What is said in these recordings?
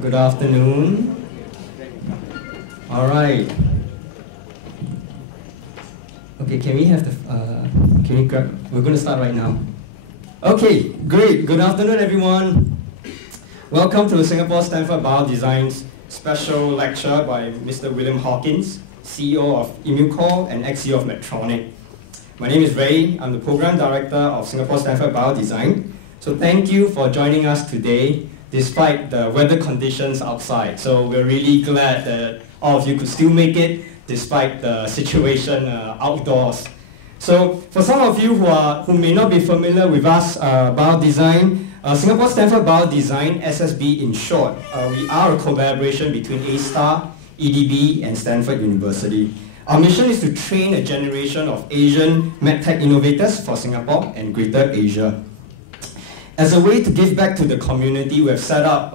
Good afternoon. All right. Okay, can we have the, we're going to start right now. Okay, great. Good afternoon, everyone. Welcome to Singapore Stanford Biodesign's Special Lecture by Mr. William Hawkins, CEO of Immucor and ex-CEO of Medtronic. My name is Ray. I'm the Program Director of Singapore Stanford Biodesign. So thank you for joining us today, despite the weather conditions outside. So we're really glad that all of you could still make it, despite the situation outdoors. So for some of you who may not be familiar with us, Biodesign, Singapore Stanford Biodesign, SSB in short, we are a collaboration between A-Star, EDB, and Stanford University. Our mission is to train a generation of Asian medtech innovators for Singapore and Greater Asia. As a way to give back to the community, we have set up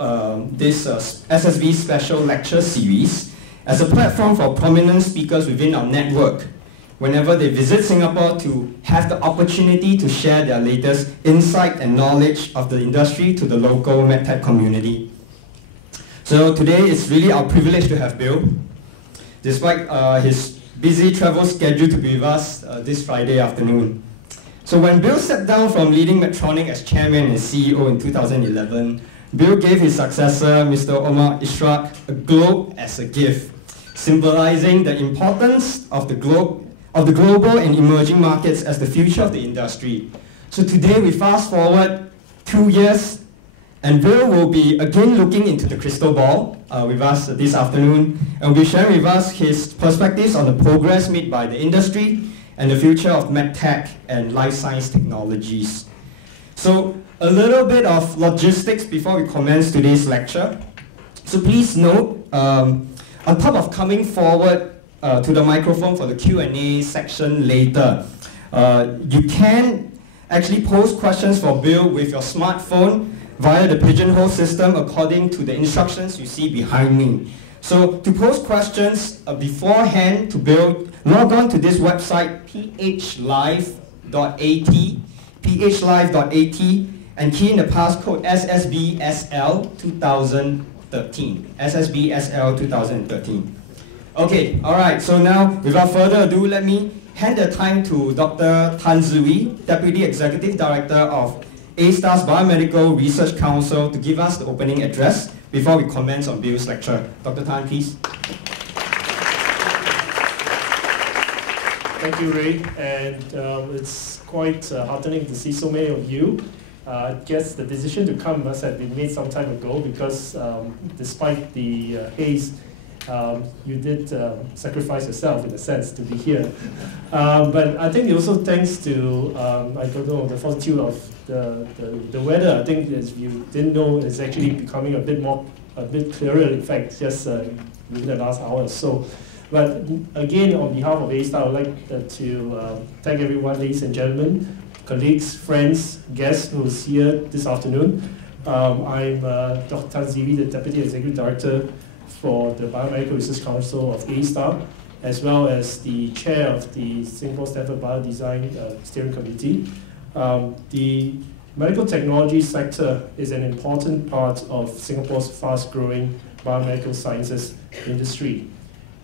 this SSB Special Lecture series as a platform for prominent speakers within our network whenever they visit Singapore to have the opportunity to share their latest insight and knowledge of the industry to the local medtech community. So today it's really our privilege to have Bill, despite his busy travel schedule, to be with us this Friday afternoon. So when Bill stepped down from leading Medtronic as chairman and CEO in 2011, Bill gave his successor, Mr. Omar Ishraq, a globe as a gift, symbolizing the importance of the global and emerging markets as the future of the industry. So today we fast forward 2 years, and Bill will be again looking into the crystal ball with us this afternoon, and will be sharing with us his perspectives on the progress made by the industry and the future of medtech and life science technologies. So a little bit of logistics before we commence today's lecture. So please note, on top of coming forward to the microphone for the Q&A section later, you can actually pose questions for Bill with your smartphone via the pigeonhole system according to the instructions you see behind me. So to pose questions beforehand to Bill, log on to this website, phlive.at, and key in the passcode SSBSL 2013. SSBSL 2013. Okay, all right, so now without further ado, let me hand the time to Dr. Tan Zui, Deputy Executive Director of A-Star's Biomedical Research Council, to give us the opening address before we commence on Bill's lecture. Dr. Tan, please. Thank you, Ray, and it's quite heartening to see so many of you. I guess the decision to come must have been made some time ago, because despite the haze, you did sacrifice yourself, in a sense, to be here. But I think also thanks to, I don't know, the fortitude of the weather. I think, as you didn't know, it's actually becoming a bit clearer, in fact, just within the last hour or so. But again, on behalf of A-Star, I would like to thank everyone, ladies and gentlemen, colleagues, friends, guests who's here this afternoon. I'm Dr. Tan Ziwi, the Deputy Executive Director for the Biomedical Research Council of A-Star, as well as the Chair of the Singapore Stanford Biodesign Steering Committee. The medical technology sector is an important part of Singapore's fast-growing biomedical sciences industry.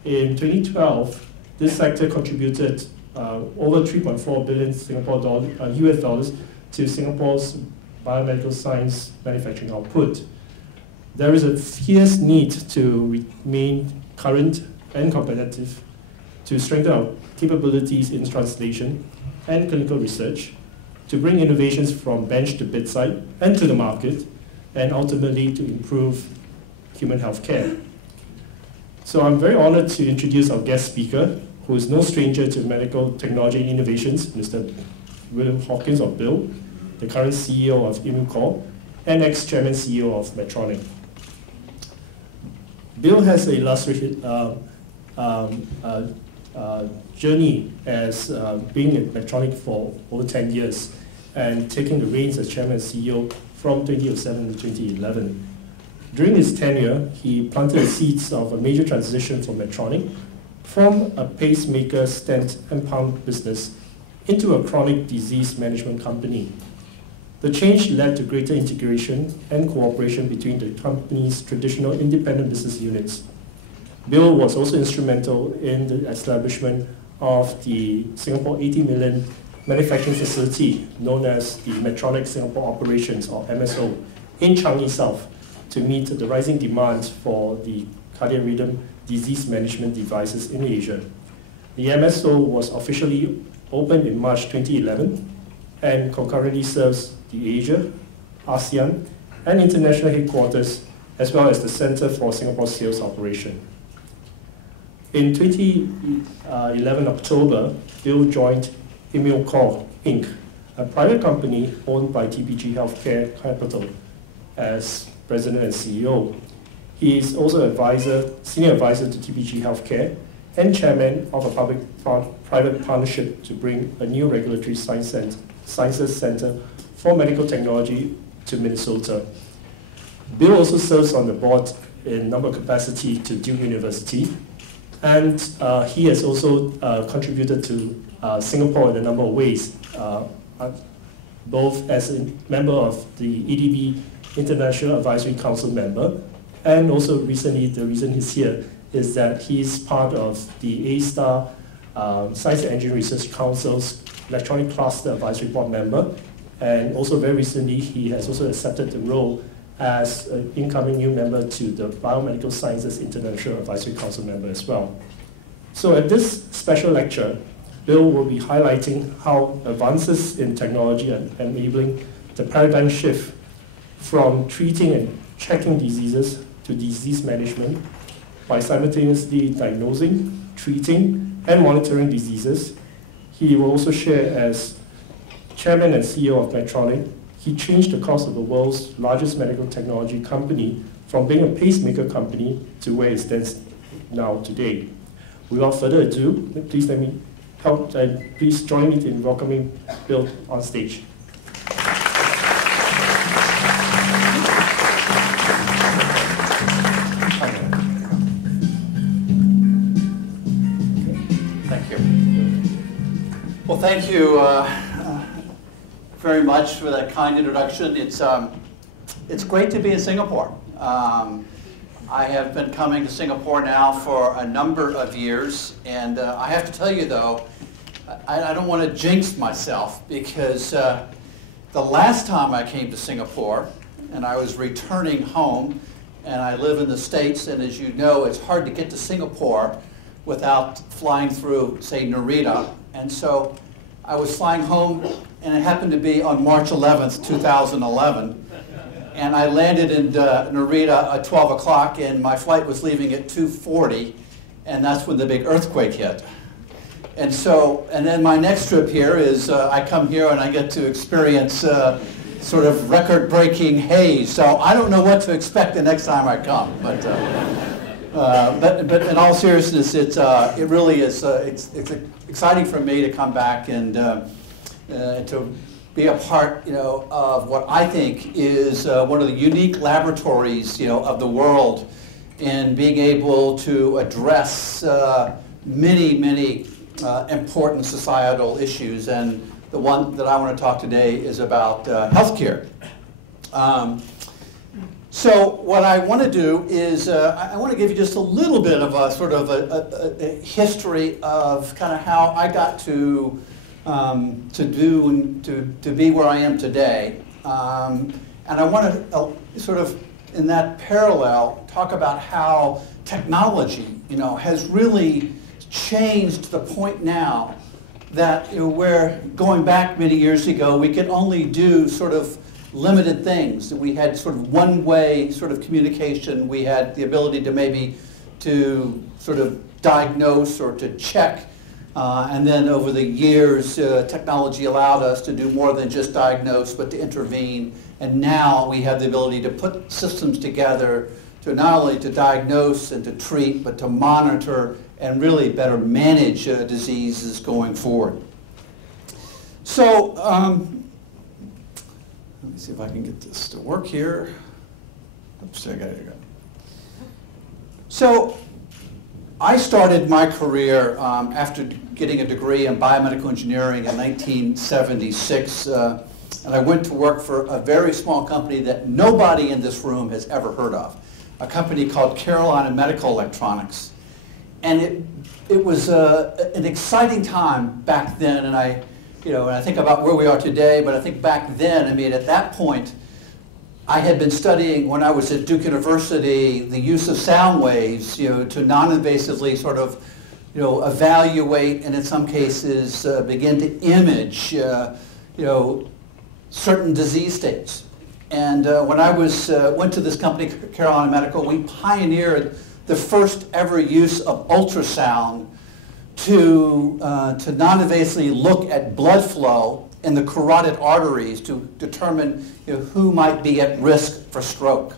In 2012, this sector contributed over 3.4 billion US dollars to Singapore's biomedical science manufacturing output. There is a fierce need to remain current and competitive, to strengthen our capabilities in translation and clinical research, to bring innovations from bench to bedside and to the market, and ultimately to improve human health care. So I'm very honored to introduce our guest speaker, who is no stranger to medical technology and innovations, Mr. William Hawkins, or Bill, the current CEO of Immucor and ex-chairman CEO of Medtronic. Bill has a illustrious journey as being at Medtronic for over 10 years and taking the reins as chairman and CEO from 2007 to 2011. During his tenure, he planted the seeds of a major transition for Medtronic from a pacemaker, stent, and pump business into a chronic disease management company. The change led to greater integration and cooperation between the company's traditional independent business units. Bill was also instrumental in the establishment of the Singapore 80 million manufacturing facility known as the Medtronic Singapore Operations, or MSO, in Changi South to meet the rising demands for the cardiac rhythm disease management devices in Asia. The MSO was officially opened in March 2011 and concurrently serves the Asia, ASEAN, and international headquarters, as well as the Center for Singapore Sales Operation. In 2011 October, Bill joined Immunocore Inc., a private company owned by TPG Healthcare Capital, as president and CEO. He is also senior advisor to TPG Healthcare and chairman of a private partnership to bring a new regulatory sciences center for medical technology to Minnesota. Bill also serves on the board in number capacity to Duke University, and he has also contributed to Singapore in a number of ways, both as a member of the EDB International Advisory Council member, and also recently, the reason he's here is that he's part of the A-Star Science and Engineering Research Council's Electronic Cluster Advisory Board member, and also very recently he has also accepted the role as an incoming new member to the Biomedical Sciences International Advisory Council member as well. So at this special lecture, Bill will be highlighting how advances in technology are enabling the paradigm shift from treating and checking diseases to disease management by simultaneously diagnosing, treating, and monitoring diseases. He will also share, as chairman and CEO of Medtronic, he changed the course of the world's largest medical technology company from being a pacemaker company to where it stands now today. Without further ado, please please join me in welcoming Bill on stage. Well, thank you very much for that kind introduction. It's great to be in Singapore. I have been coming to Singapore now for a number of years, and I have to tell you though, I don't want to jinx myself, because the last time I came to Singapore, and I was returning home, and I live in the States, and as you know, it's hard to get to Singapore without flying through, say, Narita. And so I was flying home, and it happened to be on March 11th, 2011. And I landed in Narita at 12 o'clock, and my flight was leaving at 2:40, and that's when the big earthquake hit. And so, and then my next trip here is I come here and I get to experience sort of record-breaking haze. So I don't know what to expect the next time I come. But in all seriousness, it really is. It's exciting for me to come back and to be a part, of what I think is one of the unique laboratories, of the world, in being able to address many important societal issues. And the one that I want to talk today is about healthcare. So what I want to do is I want to give you just a little bit of a sort of a history of kind of how I got to be where I am today, and I want to sort of in that parallel talk about how technology has really changed to the point now that where going back many years ago we could only do sort of limited things. We had sort of one-way sort of communication. We had the ability to maybe to sort of diagnose or to check. And then over the years, technology allowed us to do more than just diagnose, but to intervene. And now we have the ability to put systems together to not only to diagnose and to treat, but to monitor and really better manage diseases going forward. So, let me see if I can get this to work here. Oops, I got it. So I started my career after getting a degree in biomedical engineering in 1976 and I went to work for a very small company that nobody in this room has ever heard of, a company called Carolina Medical Electronics. And it was an exciting time back then, and and I think about where we are today, but I think back then, I mean, at that point, I had been studying, when I was at Duke University, the use of sound waves, to non-invasively sort of, evaluate and in some cases begin to image, certain disease states. And when I went to this company, Carolina Medical, we pioneered the first ever use of ultrasound to non-invasively look at blood flow in the carotid arteries to determine who might be at risk for stroke.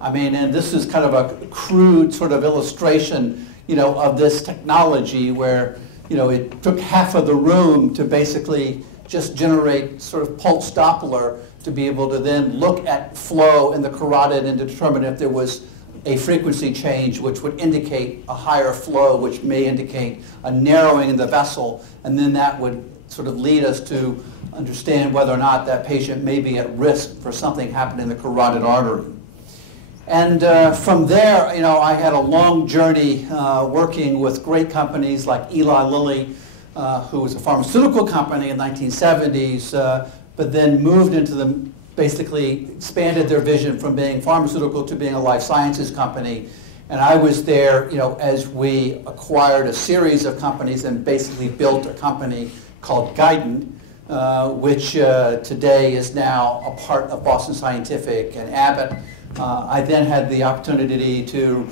I mean, and this is kind of a crude sort of illustration, of this technology where, it took half of the room to basically just generate sort of pulse Doppler to be able to then look at flow in the carotid and determine if there was a frequency change which would indicate a higher flow, which may indicate a narrowing in the vessel, and then that would sort of lead us to understand whether or not that patient may be at risk for something happening in the carotid artery. And from there, I had a long journey working with great companies like Eli Lilly, who was a pharmaceutical company in the 1970s, but then moved into basically expanded their vision from being pharmaceutical to being a life sciences company. And I was there, as we acquired a series of companies and basically built a company called Guidant, which today is now a part of Boston Scientific and Abbott. I then had the opportunity to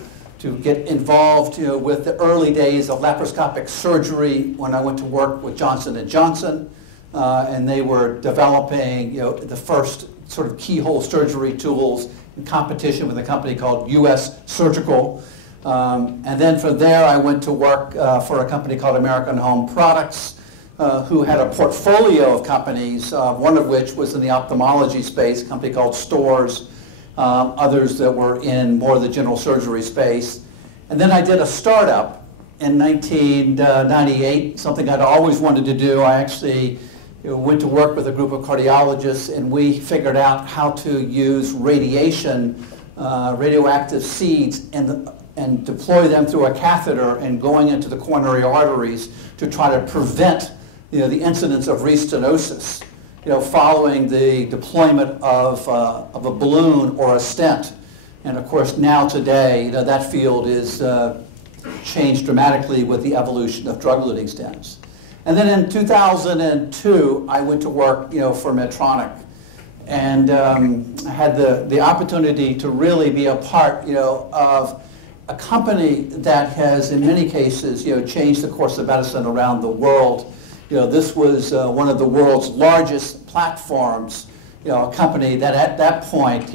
get involved with the early days of laparoscopic surgery when I went to work with Johnson & Johnson. And they were developing the first sort of keyhole surgery tools in competition with a company called US Surgical. And then from there I went to work for a company called American Home Products, who had a portfolio of companies, one of which was in the ophthalmology space, a company called Storrs, others that were in more of the general surgery space. And then I did a startup in 1998, something I'd always wanted to do. I actually went to work with a group of cardiologists, and we figured out how to use radiation, radioactive seeds, and deploy them through a catheter and going into the coronary arteries to try to prevent the incidence of restenosis, following the deployment of a balloon or a stent. And of course, now today, that field is changed dramatically with the evolution of drug-eluting stents. And then in 2002, I went to work, for Medtronic, and I had the opportunity to really be a part, of a company that has, in many cases, changed the course of medicine around the world. This was one of the world's largest platforms, a company that at that point,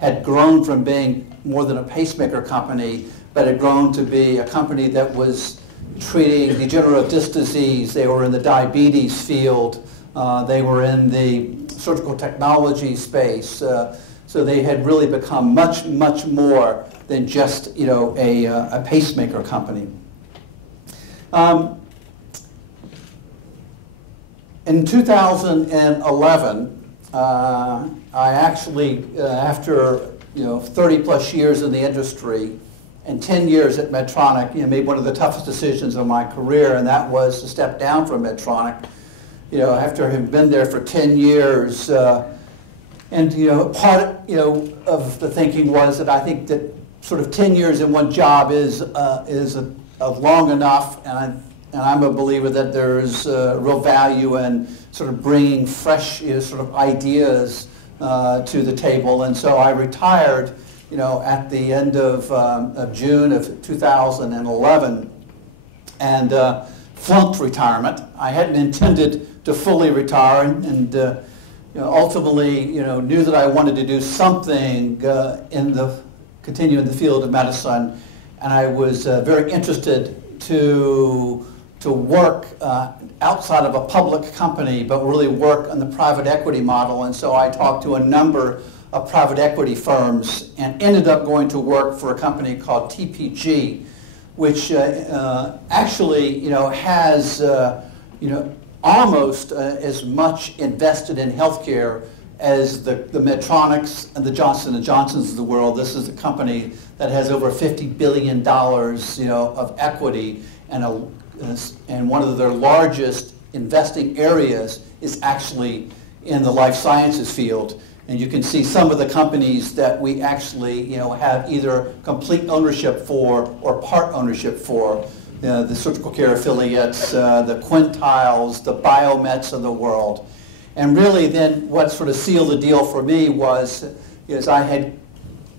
had grown from being more than a pacemaker company, but had grown to be a company that was treating degenerative disc disease. They were in the diabetes field. They were in the surgical technology space. So they had really become much, much more than just a pacemaker company. In 2011, I actually, after 30 plus years in the industry and 10 years at Medtronic, made one of the toughest decisions of my career, and that was to step down from Medtronic. After having been there for 10 years, and part of the thinking was that I think that sort of 10 years in one job is long enough, and I'm a believer that there's real value in sort of bringing fresh sort of ideas to the table. And so I retired, at the end of June of 2011, and flunked retirement. I hadn't intended to fully retire, and ultimately, knew that I wanted to do something continue in the field of medicine, and I was very interested to work outside of a public company, but really work on the private equity model. And so I talked to a number of private equity firms and ended up going to work for a company called TPG, which actually has almost as much invested in healthcare as the Medtronics and the Johnson & Johnsons of the world. This is a company that has over $50 billion, of equity, and one of their largest investing areas is actually in the life sciences field. And you can see some of the companies that we actually, have either complete ownership for or part ownership for. The surgical care affiliates, the Quintiles, the Biomets of the world. And really then what sort of sealed the deal for me was I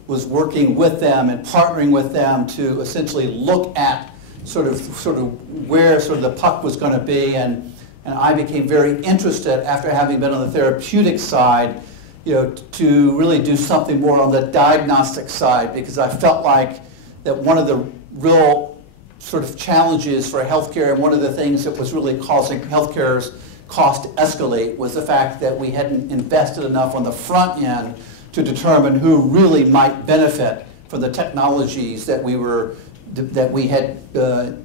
was working with them and partnering with them to essentially look at sort of where sort of the puck was going to be, and I became very interested after having been on the therapeutic side, to really do something more on the diagnostic side, because I felt like that one of the real sort of challenges for healthcare, and one of the things that was really causing healthcare's cost to escalate, was the fact that we hadn't invested enough on the front end to determine who really might benefit from the technologies that we had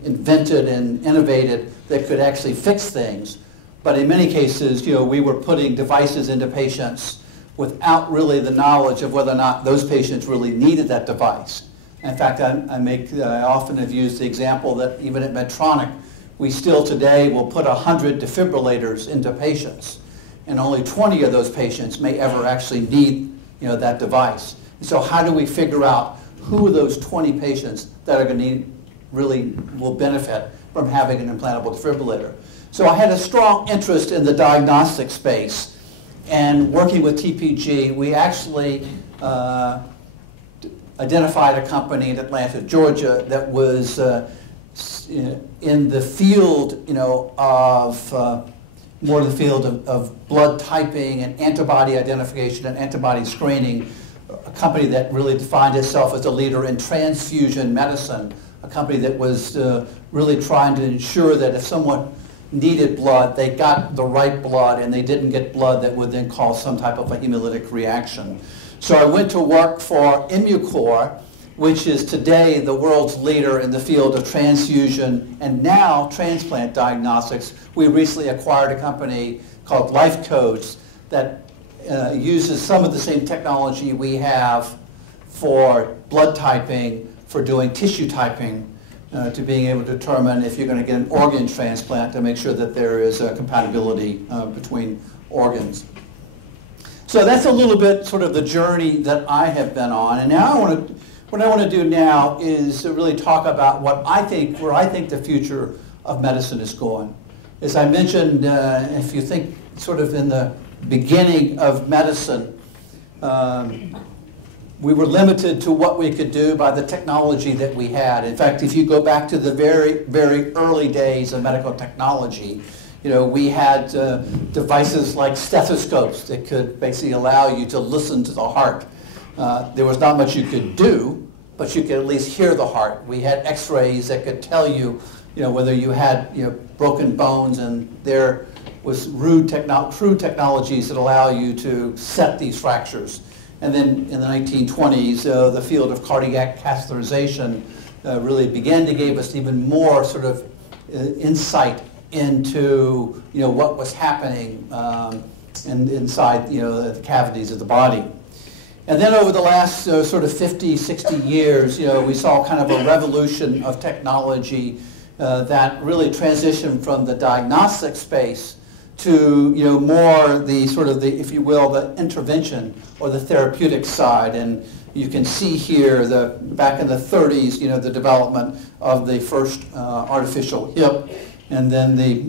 invented and innovated that could actually fix things. But in many cases, we were putting devices into patients without really the knowledge of whether or not those patients really needed that device. In fact, I often have used the example that even at Medtronic, we still today will put 100 defibrillators into patients, and only 20 of those patients may ever actually need that device. And so how do we figure out who are those 20 patients that are going to really will benefit from having an implantable defibrillator? So I had a strong interest in the diagnostic space, and working with TPG, we actually identified a company in Atlanta, Georgia, that was in the field, more the field of blood typing and antibody identification and antibody screening, a company that really defined itself as a leader in transfusion medicine, a company that was really trying to ensure that if someone needed blood, they got the right blood and they didn't get blood that would then cause some type of a hemolytic reaction. So I went to work for Immucor, which is today the world's leader in the field of transfusion and now transplant diagnostics. We recently acquired a company called LifeCodes that uses some of the same technology we have for blood typing, for doing tissue typing, to being able to determine if you're going to get an organ transplant, to make sure that there is a compatibility between organs. So that's a little bit sort of the journey that I have been on. And now what I want to do now is to really talk about where I think the future of medicine is going. As I mentioned, if you think sort of in the beginning of medicine, we were limited to what we could do by the technology that we had. In fact, if you go back to the very, very early days of medical technology, we had devices like stethoscopes that could basically allow you to listen to the heart. There was not much you could do, but you could at least hear the heart. We had x-rays that could tell you, whether you had broken bones, and there was true technologies that allow you to set these fractures. And then in the 1920s, the field of cardiac catheterization really began to give us even more sort of insight into what was happening inside the cavities of the body. And then over the last sort of 50, 60 years, we saw kind of a revolution of technology that really transitioned from the diagnostic space to more the sort of if you will, the intervention or the therapeutic side. And you can see here back in the 30s, the development of the first artificial hip, and then the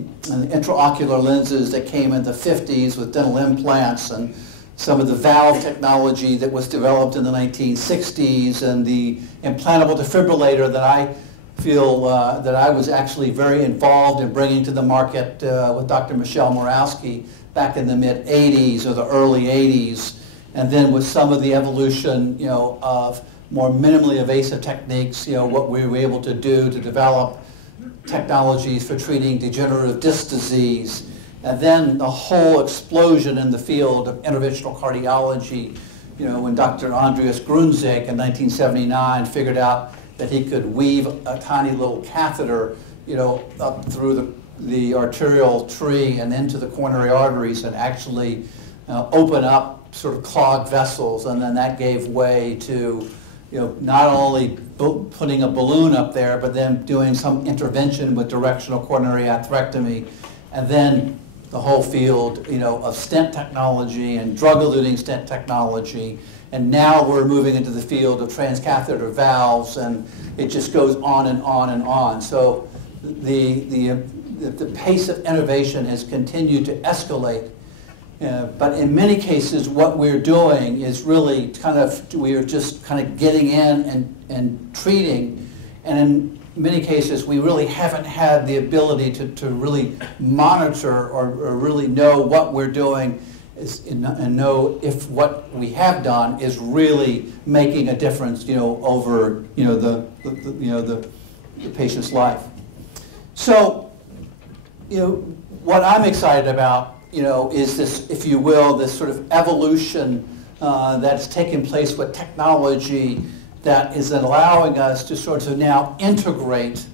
intraocular lenses that came in the 50s with dental implants, and some of the valve technology that was developed in the 1960s, and the implantable defibrillator that I feel that I was actually very involved in bringing to the market with Dr. Michelle Morawski back in the mid-'80s or the early '80s, and then with some of the evolution of more minimally invasive techniques, what we were able to do to develop technologies for treating degenerative disc disease, and then the whole explosion in the field of interventional cardiology, when Dr. Andreas Grunzig in 1979 figured out that he could weave a tiny little catheter, up through the the arterial tree and into the coronary arteries and actually open up sort of clogged vessels, and then that gave way to not only putting a balloon up there, but then doing some intervention with directional coronary atherectomy, and then the whole field of stent technology and drug-eluting stent technology. And now we're moving into the field of transcatheter valves, and it just goes on and on and on. So the pace of innovation has continued to escalate. But in many cases, what we're doing is really we are just kind of getting in and treating. And in many cases, we really haven't had the ability to really monitor or really know what we're doing and know if what we have done is really making a difference, over, the patient's life. So, what I'm excited about is this, if you will, this sort of evolution that's taken place with technology that is allowing us to sort of now integrate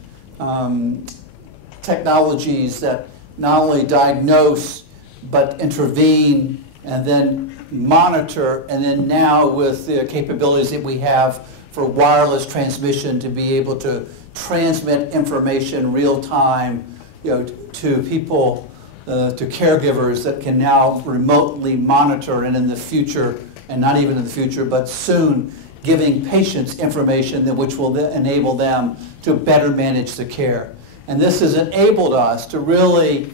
technologies that not only diagnose but intervene and then monitor, and then now with the capabilities that we have for wireless transmission to be able to transmit information real time to people, to caregivers that can now remotely monitor, and in the future, and not even in the future, but soon, giving patients information which will enable them to better manage the care. And this has enabled us to really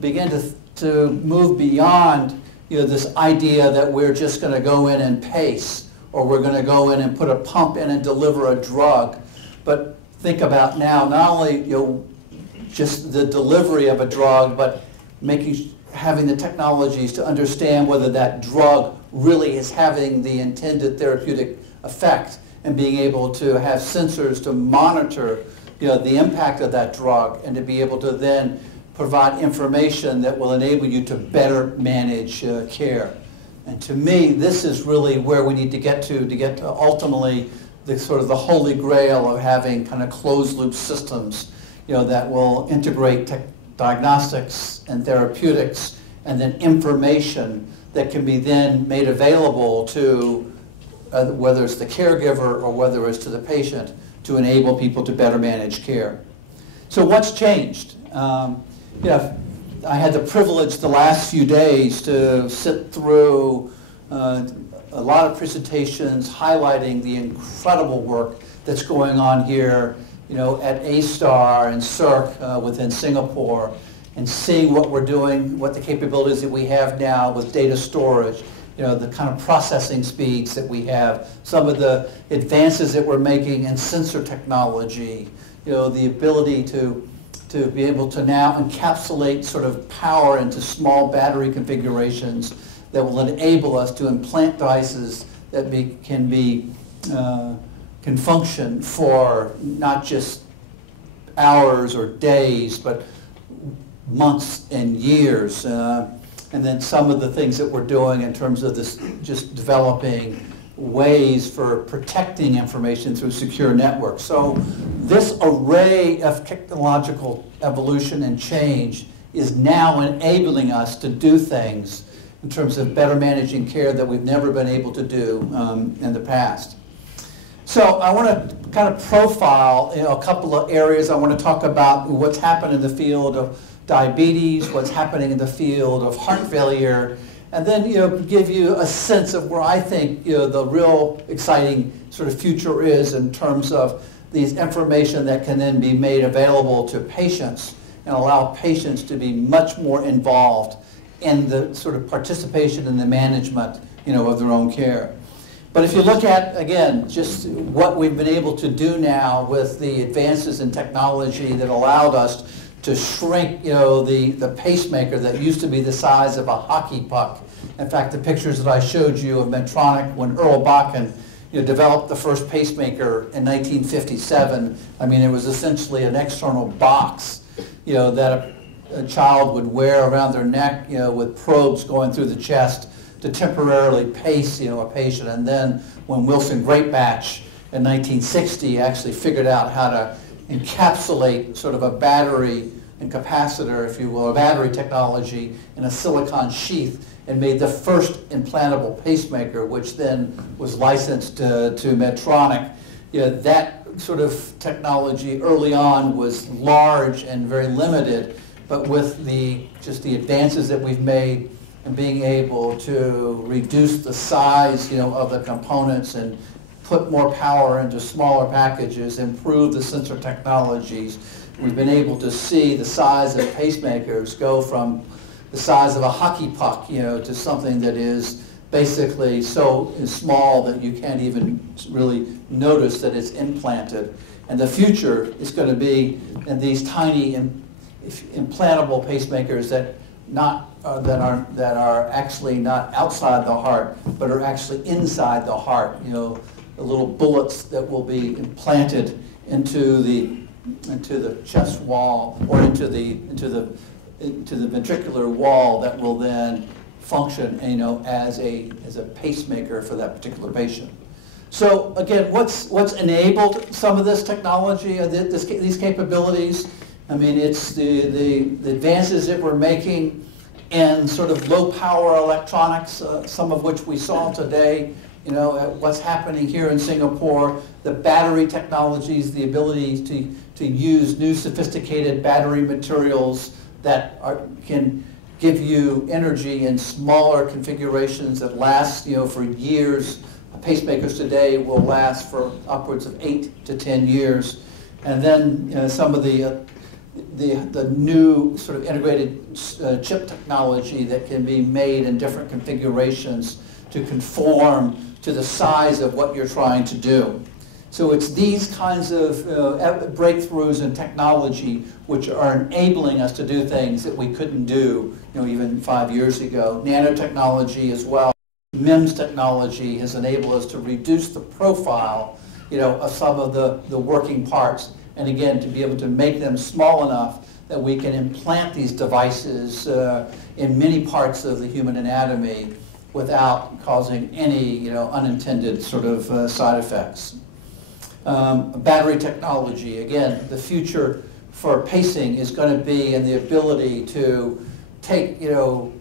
begin to move beyond this idea that we're just going to go in and pace, or we're going to go in and put a pump in and deliver a drug. But think about now, not only just the delivery of a drug, but having the technologies to understand whether that drug really is having the intended therapeutic effect, and being able to have sensors to monitor the impact of that drug, and to be able to then provide information that will enable you to better manage care. And to me, this is really where we need to get to ultimately the sort of the holy grail of having kind of closed loop systems, that will integrate diagnostics and therapeutics, and then information that can be then made available to whether it's the caregiver or whether it's to the patient, to enable people to better manage care. So what's changed? I had the privilege the last few days to sit through a lot of presentations highlighting the incredible work that's going on here, at A-STAR and CERC within Singapore, and seeing what we're doing, what the capabilities that we have now with data storage, the kind of processing speeds that we have, some of the advances that we're making in sensor technology, the ability to be able to now encapsulate sort of power into small battery configurations that will enable us to implant devices that can function for not just hours or days, but months and years. And then some of the things that we're doing in terms of this, just developing ways for protecting information through secure networks. So this array of technological evolution and change is now enabling us to do things in terms of better managing care that we've never been able to do in the past. So I want to kind of profile a couple of areas. I want to talk about what's happened in the field of diabetes, what's happening in the field of heart failure, and then give you a sense of where I think the real exciting sort of future is in terms of these information that can then be made available to patients and allow patients to be much more involved in the sort of participation in the management of their own care. But if you look at, again, just what we've been able to do now with the advances in technology that allowed us to shrink, the pacemaker that used to be the size of a hockey puck. In fact, the pictures that I showed you of Medtronic when Earl Bakken developed the first pacemaker in 1957. I mean, it was essentially an external box, that a child would wear around their neck, with probes going through the chest to temporarily pace, a patient. And then when Wilson Greatbatch in 1960 actually figured out how to encapsulate sort of a battery and capacitor, if you will, or battery technology in a silicon sheath, and made the first implantable pacemaker, which then was licensed to Medtronic. You know, that sort of technology early on was large and very limited, but with just the advances that we've made and being able to reduce the size, you know, of the components and put more power into smaller packages, improve the sensor technologies, we've been able to see the size of pacemakers go from the size of a hockey puck, you know, to something that is basically so small that you can't even really notice that it's implanted. And the future is going to be in these tiny implantable pacemakers that are actually not outside the heart, but are actually inside the heart. You know, the little bullets that will be implanted into the chest wall or into the ventricular wall that will then function, you know, as a pacemaker for that particular patient. So again, what's enabled some of this technology, these capabilities? I mean, it's the advances that we're making in sort of low power electronics, some of which we saw today. You know, what's happening here in Singapore, the battery technologies, the ability to use new sophisticated battery materials that can give you energy in smaller configurations that last, you know, for years. Pacemakers today will last for upwards of 8 to 10 years. And then, you know, some of the new sort of integrated chip technology that can be made in different configurations to conform to the size of what you're trying to do. So it's these kinds of breakthroughs in technology which are enabling us to do things that we couldn't do, you know, even 5 years ago. Nanotechnology as well. MEMS technology has enabled us to reduce the profile, you know, of some of the working parts, and again, to be able to make them small enough that we can implant these devices in many parts of the human anatomy without causing any, you know, unintended sort of side effects. Battery technology, again, the future for pacing is going to be in the ability to take, you know,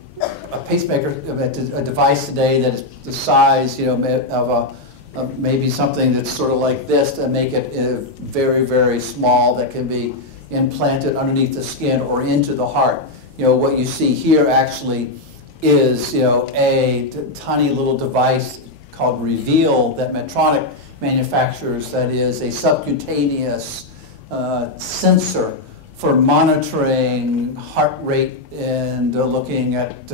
a pacemaker, a device today that is the size, you know, of maybe something that's sort of like this, and make it very, very small that can be implanted underneath the skin or into the heart. You know, what you see here actually is, you know, a tiny little device called Reveal that Medtronic manufactures, that is a subcutaneous sensor for monitoring heart rate and looking at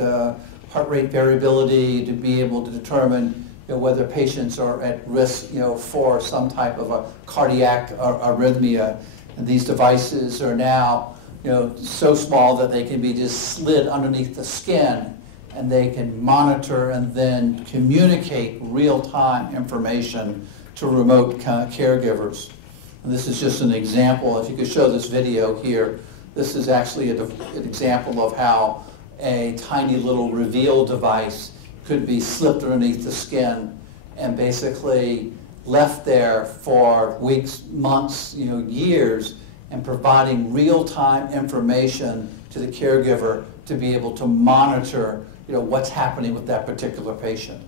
heart rate variability to be able to determine, you know, whether patients are at risk, you know, for some type of a cardiac arrhythmia. And these devices are now, you know, so small that they can be just slid underneath the skin, and they can monitor and then communicate real-time information to remote caregivers. And this is just an example. If you could show this video here, this is actually an example of how a tiny little Reveal device could be slipped underneath the skin and basically left there for weeks, months, you know, years, and providing real-time information to the caregiver to be able to monitor, you know, what's happening with that particular patient.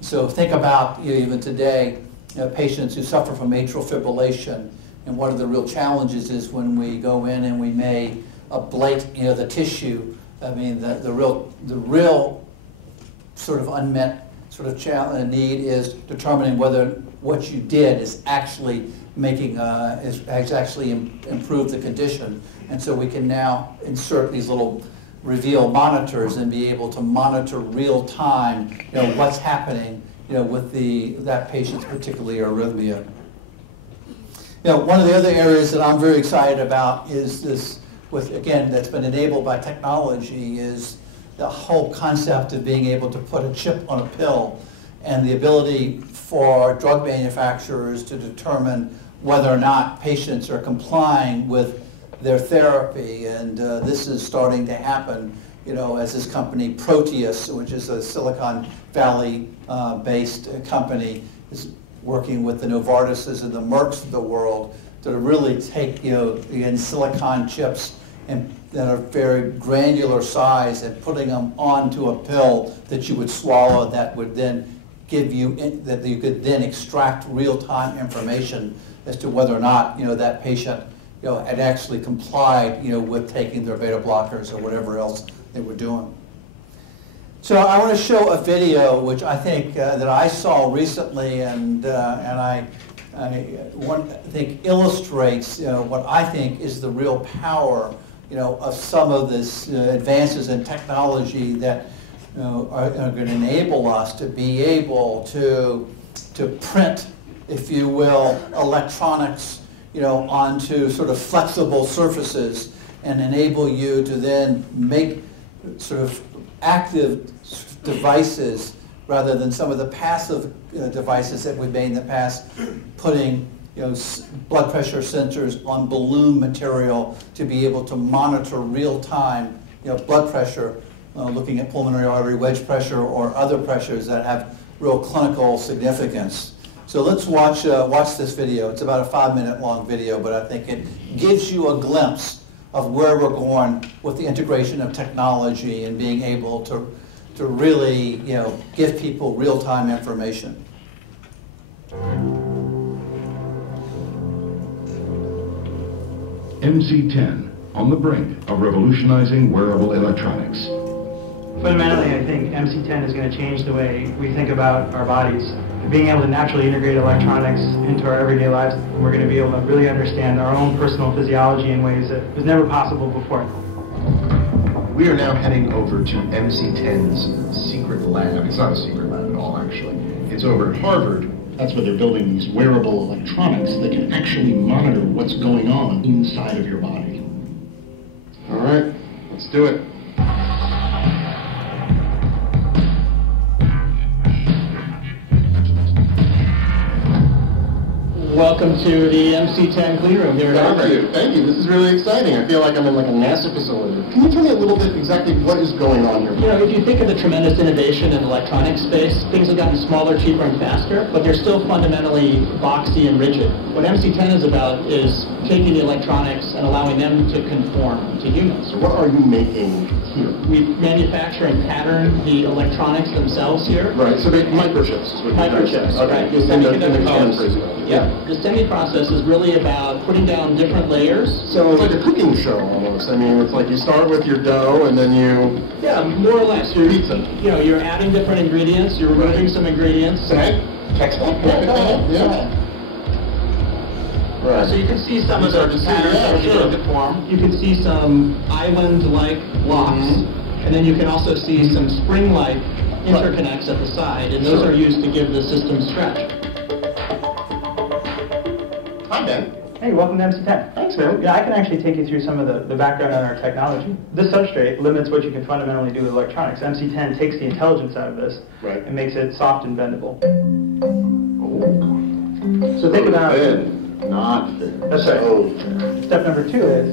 So think about, you know, even today, patients who suffer from atrial fibrillation, and one of the real challenges is when we go in and we may ablate, you know, the tissue. I mean, the real sort of unmet sort of need is determining whether what you did is actually making has actually improved the condition. And so we can now insert these little Reveal monitors and be able to monitor real time, you know, what's happening, you know, with that patient's particularly arrhythmia. You know, one of the other areas that I'm very excited about is this, again, that's been enabled by technology, is the whole concept of being able to put a chip on a pill, and the ability for drug manufacturers to determine whether or not patients are complying with their therapy. And this is starting to happen, you know, as this company Proteus, which is a Silicon Valley based company, is working with the Novartises and the Mercks of the world to really take, you know, again, silicon chips and that are very granular size, and putting them onto a pill that you would swallow that would then give you, that you could then extract real-time information as to whether or not, that patient, had actually complied, with taking their beta blockers or whatever else they were doing. So I want to show a video which I think that I saw recently, and I think illustrates what I think is the real power of some of this advances in technology that are going to enable us to be able to print, if you will, electronics onto sort of flexible surfaces and enable you to then make sort of active devices rather than some of the passive devices that we've made in the past, putting blood pressure sensors on balloon material to be able to monitor real-time blood pressure, looking at pulmonary artery wedge pressure or other pressures that have real clinical significance. So let's watch this video. It's about a 5-minute long video, but I think it gives you a glimpse of where we're going with the integration of technology and being able to really give people real-time information. MC10, on the brink of revolutionizing wearable electronics. Fundamentally, I think MC10 is going to change the way we think about our bodies. Being able to naturally integrate electronics into our everyday lives, we're going to be able to really understand our own personal physiology in ways that was never possible before. We are now heading over to MC10's secret lab. It's not a secret lab at all, actually. It's over at Harvard. That's where they're building these wearable electronics that can actually monitor what's going on inside of your body. All right, let's do it. Welcome to the MC10 clean room here at Harvard. Thank you. This is really exciting. I feel like I'm in like a NASA facility. Can you tell me a little bit exactly what is going on here? If you think of the tremendous innovation in the electronic space, things have gotten smaller, cheaper, and faster, but they're still fundamentally boxy and rigid. What MC10 is about is taking the electronics and allowing them to conform to humans. So what are you making here? We manufacture and pattern the electronics themselves here. Right, so microchips. Is what Microchips, okay. right. The Semiconductor can chips. Yeah. The semi process is really about putting down different layers. So it's like a cooking show almost. I mean, it's like you start with your dough and then you... Yeah, more or less. Pizza. You're adding different ingredients, you're removing some ingredients. Textbook? Yeah. Right. So you can see some of the patterns that are beginning to form. You can see some island-like blocks, and then you can also see some spring-like interconnects at the side, and those are used to give the system stretch. Hi, Ben. Hey, welcome to MC10. Thanks, man. Yeah, I can actually take you through some of the background on our technology. This substrate limits what you can fundamentally do with electronics. MC10 takes the intelligence out of this and makes it soft and bendable. Oh. So think about... Thin. Not thin. That's right. So thin. Step number 2 is...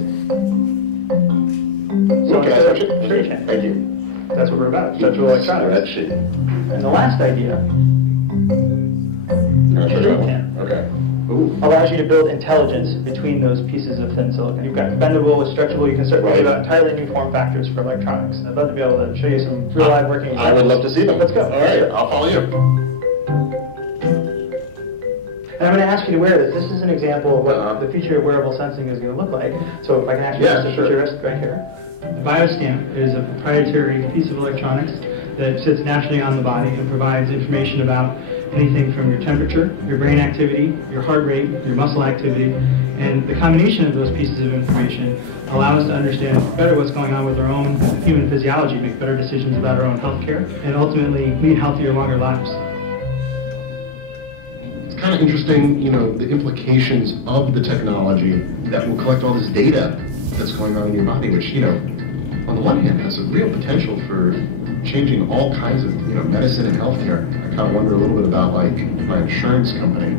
Okay. Thank you. That's what we're about, structural electronics. And the last idea... Okay. allows you to build intelligence between those pieces of thin silicon. You've got bendable with stretchable. You can start thinking about entirely new form factors for electronics. I'd love to be able to show you some real live working examples. I would love to see them. Let's go. All right, I'll follow you. And I'm going to ask you to wear this. This is an example of what the future of wearable sensing is going to look like. So if I can ask you just to put your wrist right here. The BioStamp is a proprietary piece of electronics that sits naturally on the body and provides information about anything from your temperature, your brain activity, your heart rate, your muscle activity, and the combination of those pieces of information allow us to understand better what's going on with our own human physiology, make better decisions about our own health care, and ultimately lead healthier, longer lives. It's kind of interesting, you know, the implications of the technology that will collect all this data that's going on in your body, which, you know, on the one hand has a real potential for changing all kinds of, you know, medicine and healthcare. I kind of wonder a little bit about, like, my insurance company.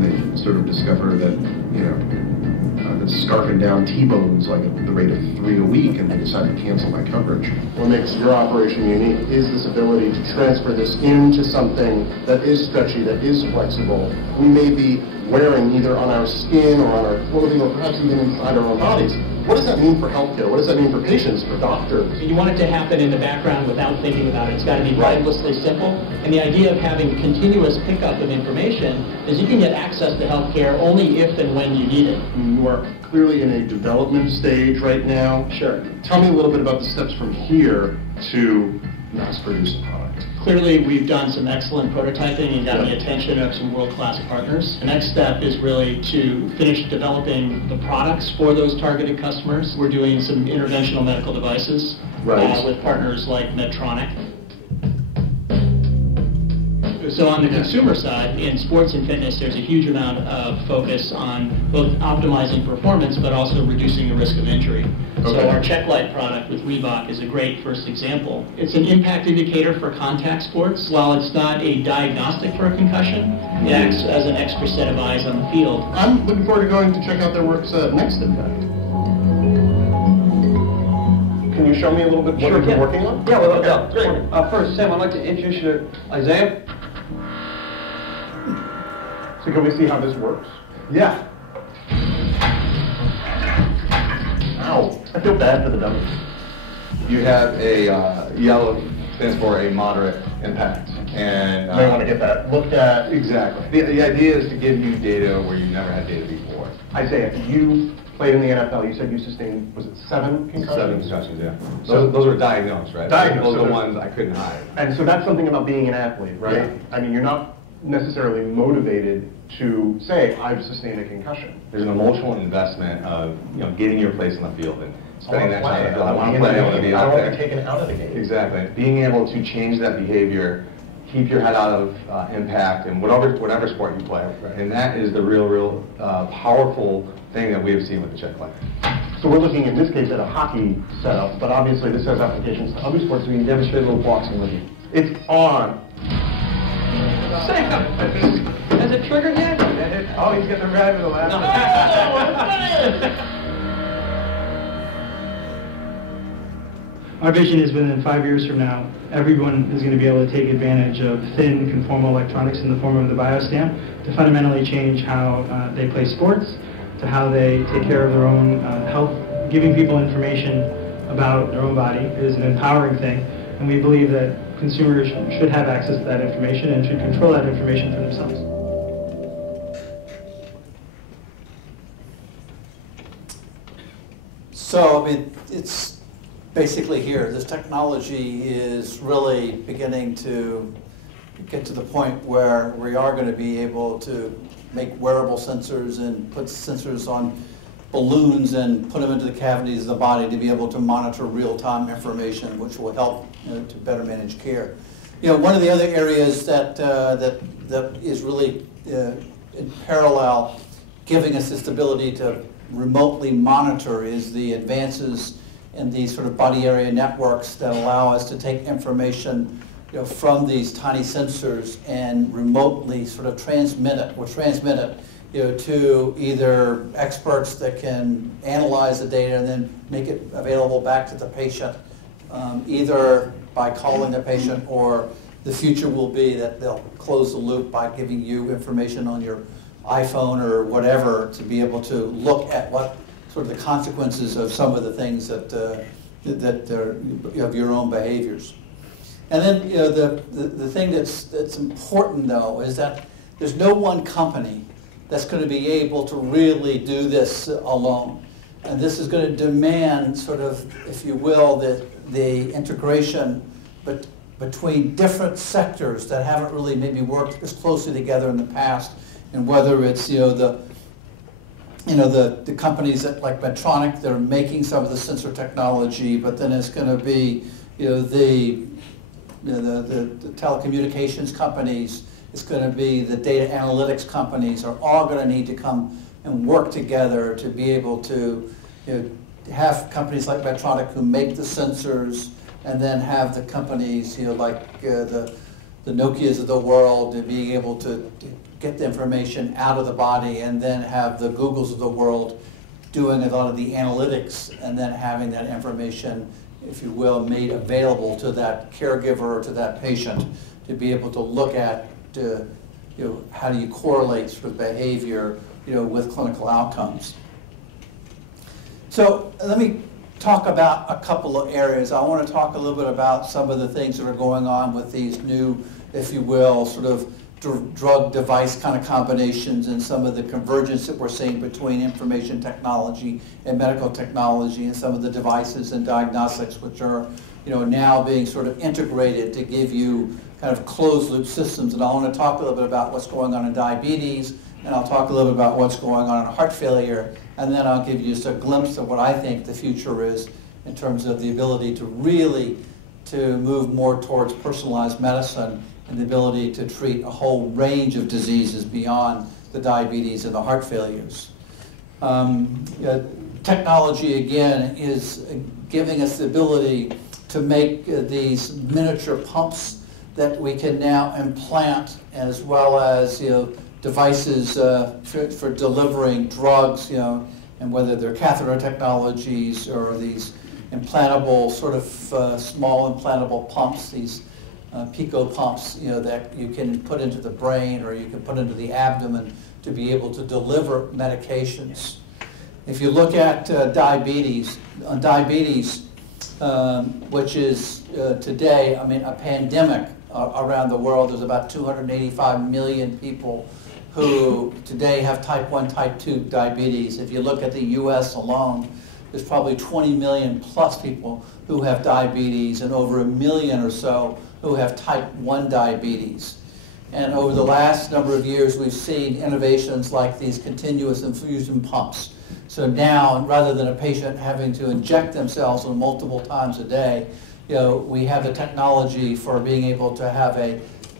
They sort of discover that, you know, that's scarfing down T-bones like at the rate of 3 a week, and they decide to cancel my coverage. What makes your operation unique is this ability to transfer this into something that is stretchy, that is flexible. We may be wearing either on our skin or on our clothing or perhaps even inside our own bodies what does that mean for healthcare? What does that mean for patients, for doctors? You want it to happen in the background without thinking about it. It's got to be mindlessly simple. And the idea of having continuous pickup of information is you can get access to healthcare only if and when you need it. You are clearly in a development stage right now. Sure. Tell me a little bit about the steps from here to mass-produce a product. Clearly, we've done some excellent prototyping and gotten the attention of some world-class partners. The next step is really to finish developing the products for those targeted customers. We're doing some interventional medical devices with partners like Medtronic. So on the consumer side, in sports and fitness, there's a huge amount of focus on both optimizing performance, but also reducing the risk of injury. So our CheckLight product with Reebok is a great first example. It's an impact indicator for contact sports. While it's not a diagnostic for a concussion, it acts as an extra set of eyes on the field. I'm looking forward to going to check out their works next impact. Can you show me a little bit what you've been working on? Yeah, well, okay. Great. First, Sam, I'd like to introduce you to Isaiah. So can we see how this works? Yeah. Ow. I feel bad for the dummies. You have a yellow stands for a moderate impact. And I want to get that looked at. Exactly. The idea is to give you data where you never had data before. Isaiah, you played in the NFL. You said you sustained, was it 7 concussions? 7 concussions, yeah. Those were diagnosed, right? Diagnosed. Those are the ones I couldn't hide. And so that's something about being an athlete, right? Yeah. I mean, you're not necessarily motivated to say, I've sustained a concussion. There's an emotional investment of getting your place on the field and spending that time on the field. I want to play, play, I want to be out there. I want to be taken out of the game. Exactly. Being able to change that behavior, keep your head out of impact in whatever sport you play. Right? And that is the real powerful thing that we have seen with the CheckLight. So we're looking in this case at a hockey setup, but obviously this has applications to other sports. We can demonstrate a little boxing with you. It's on. Sam, has it triggered yet? Oh, he's getting right with the last Our vision is within 5 years from now, everyone is going to be able to take advantage of thin conformal electronics in the form of the biostamp to fundamentally change how they play sports, to how they take care of their own health. Giving people information about their own body is an empowering thing, and we believe that consumers should have access to that information and should control that information for themselves. So, I mean, it's basically here. This technology is really beginning to get to the point where we are going to be able to make wearable sensors and put sensors on balloons and put them into the cavities of the body to be able to monitor real-time information, which will help to better manage care. One of the other areas that is really in parallel, giving us this ability to remotely monitor, is the advances in these sort of body area networks that allow us to take information from these tiny sensors and remotely sort of transmit it to either experts that can analyze the data and then make it available back to the patient, either by calling the patient, or the future will be that they'll close the loop by giving you information on your iPhone or whatever to be able to look at what sort of the consequences of some of the things that of your own behaviors. And then the thing that's important though is that there's no one company that's going to be able to really do this alone. And this is going to demand sort of, if you will, the integration between different sectors that haven't really maybe worked as closely together in the past. And whether it's the companies that like Medtronic, they're making some of the sensor technology, but then it's going to be the telecommunications companies. It's going to be the data analytics companies are all going to need to come and work together to be able to have companies like Medtronic who make the sensors, and then have the companies like the Nokias of the world to being able to get the information out of the body, and then have the Googles of the world doing a lot of the analytics, and then having that information, if you will, made available to that caregiver or to that patient to be able to look at how do you correlate sort of behavior with clinical outcomes. So let me talk about a couple of areas. I want to talk a little bit about some of the things that are going on with these new, if you will, sort of drug device kind of combinations and some of the convergence that we're seeing between information technology and medical technology and some of the devices and diagnostics which are now being sort of integrated to give you kind of closed loop systems. And I want to talk a little bit about what's going on in diabetes, and I'll talk a little bit about what's going on in heart failure, and then I'll give you just a glimpse of what I think the future is in terms of the ability to really move more towards personalized medicine and the ability to treat a whole range of diseases beyond the diabetes and the heart failures. Technology, again, is giving us the ability to make these miniature pumps that we can now implant, as well as devices for delivering drugs, and whether they're catheter technologies or these implantable sort of small implantable pumps, these pico pumps, that you can put into the brain or you can put into the abdomen to be able to deliver medications. If you look at diabetes, which is today, a pandemic around the world. There's about 285 million people who today have type 1, type 2 diabetes. If you look at the US alone, there's probably 20 million plus people who have diabetes and over 1 million or so who have type 1 diabetes. And over the last number of years, we've seen innovations like these continuous infusion pumps. So now, rather than a patient having to inject themselves multiple times a day, we have the technology for being able to have a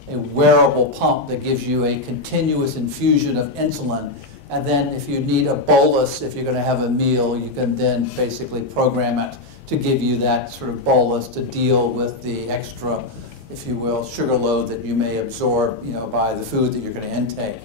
wearable pump that gives you a continuous infusion of insulin. And then if you need a bolus, if you're going to have a meal, you can then basically program it to give you that sort of bolus to deal with the extra, if you will, sugar load that you may absorb, by the food that you're going to intake.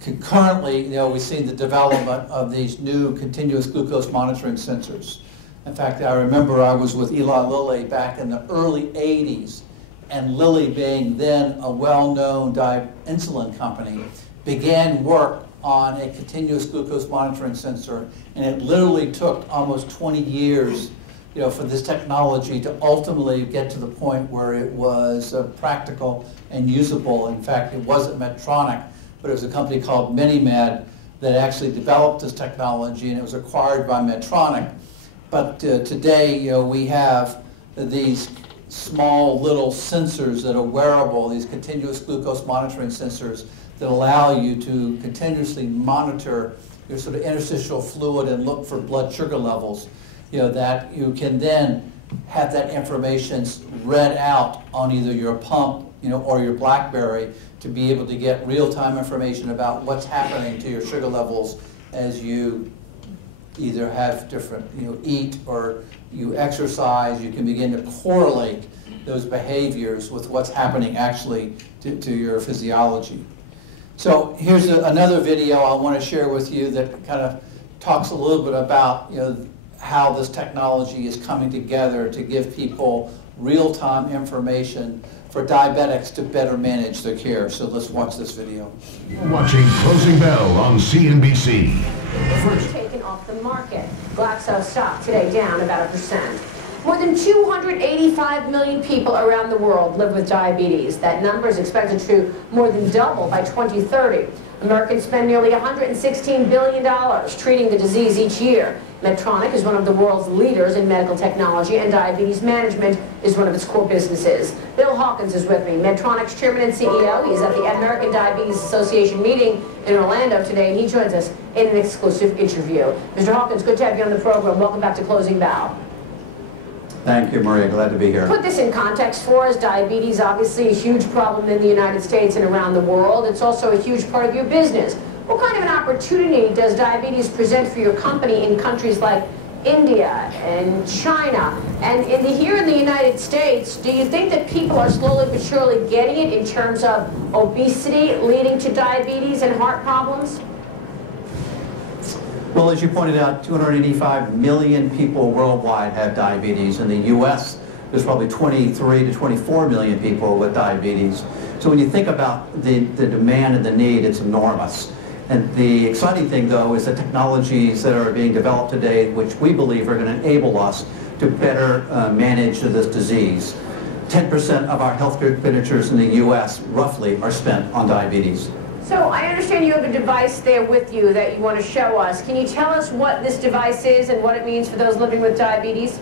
Concurrently, we've seen the development of these new continuous glucose monitoring sensors. In fact, I remember I was with Eli Lilly back in the early 80s, and Lilly, being then a well-known insulin company, began work on a continuous glucose monitoring sensor, and it literally took almost 20 years for this technology to ultimately get to the point where it was practical and usable. In fact, it wasn't Medtronic, but it was a company called MiniMed that actually developed this technology, and it was acquired by Medtronic. But today, we have these small little sensors that are wearable, these continuous glucose monitoring sensors that allow you to continuously monitor your sort of interstitial fluid and look for blood sugar levels, that you can then have that information read out on either your pump, or your BlackBerry, to be able to get real-time information about what's happening to your sugar levels as you either have different, eat or you exercise. You can begin to correlate those behaviors with what's happening actually to your physiology. So here's another video I want to share with you that kind of talks a little bit about how this technology is coming together to give people real-time information for diabetics to better manage their care. So let's watch this video. Watching Closing Bell on CNBC. First taken off the market. Glaxo stock today down about 1%. More than 285 million people around the world live with diabetes. That number is expected to more than double by 2030. Americans spend nearly $116 billion treating the disease each year. Medtronic is one of the world's leaders in medical technology, and diabetes management is one of its core businesses. Bill Hawkins is with me, Medtronic's chairman and CEO. He is at the American Diabetes Association meeting in Orlando today, and he joins us in an exclusive interview. Mr. Hawkins, good to have you on the program. Welcome back to Closing Bell. Thank you, Maria. Glad to be here. Put this in context for us. Diabetes, obviously a huge problem in the United States and around the world. It's also a huge part of your business. What kind of an opportunity does diabetes present for your company in countries like India and China? And here in the United States, do you think that people are slowly but surely getting it in terms of obesity leading to diabetes and heart problems? Well, as you pointed out, 285 million people worldwide have diabetes. In the U.S., there's probably 23 to 24 million people with diabetes. So when you think about the demand and the need, it's enormous. And the exciting thing, though, is the technologies that are being developed today, which we believe are going to enable us to better manage this disease. 10% of our healthcare expenditures in the U.S., roughly, are spent on diabetes. So I understand you have a device there with you that you want to show us. Can you tell us what this device is and what it means for those living with diabetes?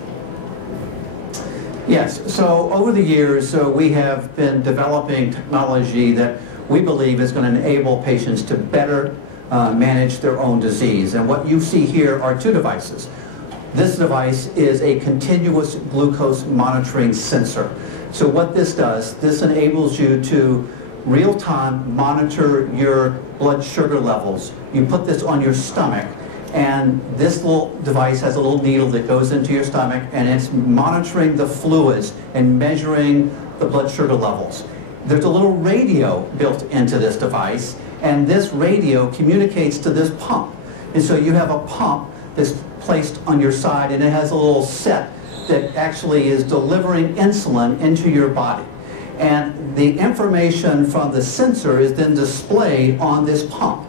Yes. So over the years, we have been developing technology that we believe is going to enable patients to better manage their own disease. And what you see here are two devices. This device is a continuous glucose monitoring sensor. So what this does, this enables you to real-time monitor your blood sugar levels. You put this on your stomach, and this little device has a little needle that goes into your stomach, and it's monitoring the fluids and measuring the blood sugar levels. There's a little radio built into this device, and this radio communicates to this pump. And so you have a pump that's placed on your side, and it has a little set that actually is delivering insulin into your body. And the information from the sensor is then displayed on this pump.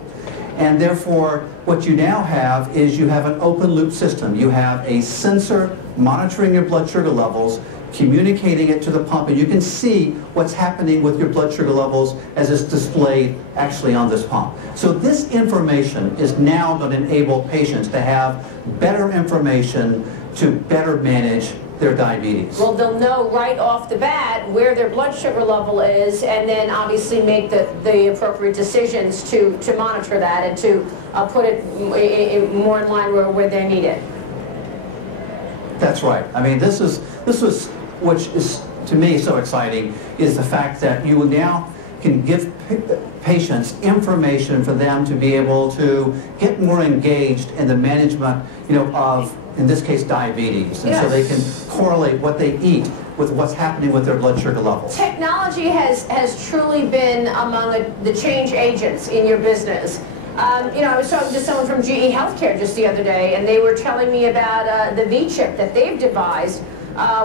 And therefore, what you now have is you have an open loop system. You have a sensor monitoring your blood sugar levels, communicating it to the pump, and you can see what's happening with your blood sugar levels as it's displayed actually on this pump. So this information is now going to enable patients to have better information to better manage their diabetes. Well, they'll know right off the bat where their blood sugar level is, and then obviously make the appropriate decisions to monitor that and to put it more in line where they need it. That's right. I mean, this is which is to me so exciting, is the fact that you now can give patients information for them to be able to get more engaged in the management, of, in this case, diabetes. And so they can correlate what they eat with what's happening with their blood sugar levels. Technology has truly been among the change agents in your business. I was talking to someone from GE Healthcare just the other day, and they were telling me about the V-chip that they've devised,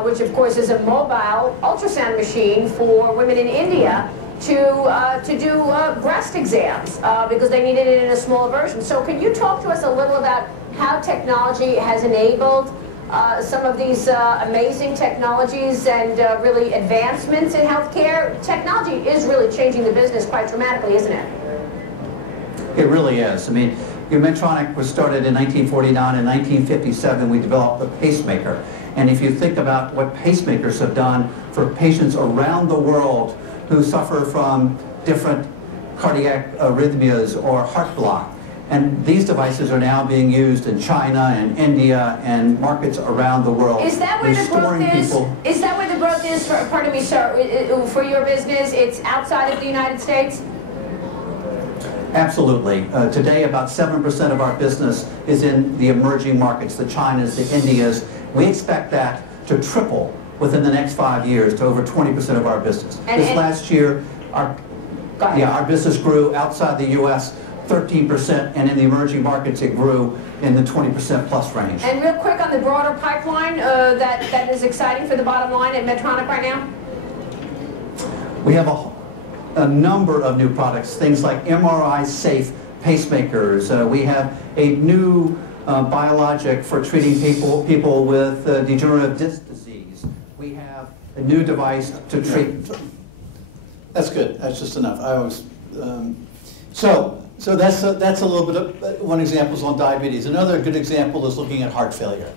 which of course is a mobile ultrasound machine for women in India to do breast exams because they needed it in a smaller version. So can you talk to us a little about how technology has enabled some of these amazing technologies and really advancements in healthcare? Technology is really changing the business quite dramatically, isn't it? It really is. I mean, Medtronic was started in 1949. In 1957, we developed the pacemaker. And if you think about what pacemakers have done for patients around the world who suffer from different cardiac arrhythmias or heart block, and these devices are now being used in China and India and markets around the world. Is that where the growth is? Is that where the growth is? Pardon me, sir. For your business, it's outside of the United States? Absolutely. Today, about 7% of our business is in the emerging markets, the Chinas, the Indias. We expect that to triple within the next 5 years to over 20% of our business. This last year, our business grew outside the U.S. 13%, and in the emerging markets, it grew in the 20% plus range. And real quick on the broader pipeline that is exciting for the bottom line at Medtronic right now? We have a number of new products, things like MRI-safe pacemakers. We have a new biologic for treating people with degenerative disc disease. We have a new device to treat. That's good. That's just enough. I always so that's a little bit of one example is on diabetes. Another good example is looking at heart failure.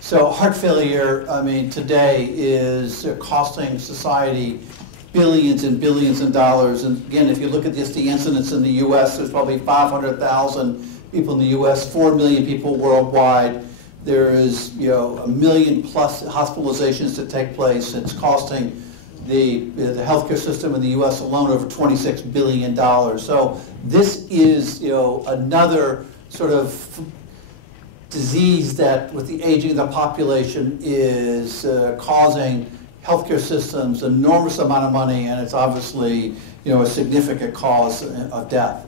So heart failure, I mean, today is costing society billions and billions of dollars. And again, if you look at just the incidence in the U.S., there's probably 500,000 people in the U.S., 4 million people worldwide. There is, 1 million plus hospitalizations that take place. It's costing the healthcare system in the U.S. alone over $26 billion. So this is, another sort of disease that, with the aging of the population, is causing healthcare systems an enormous amount of money, and it's obviously, a significant cause of death.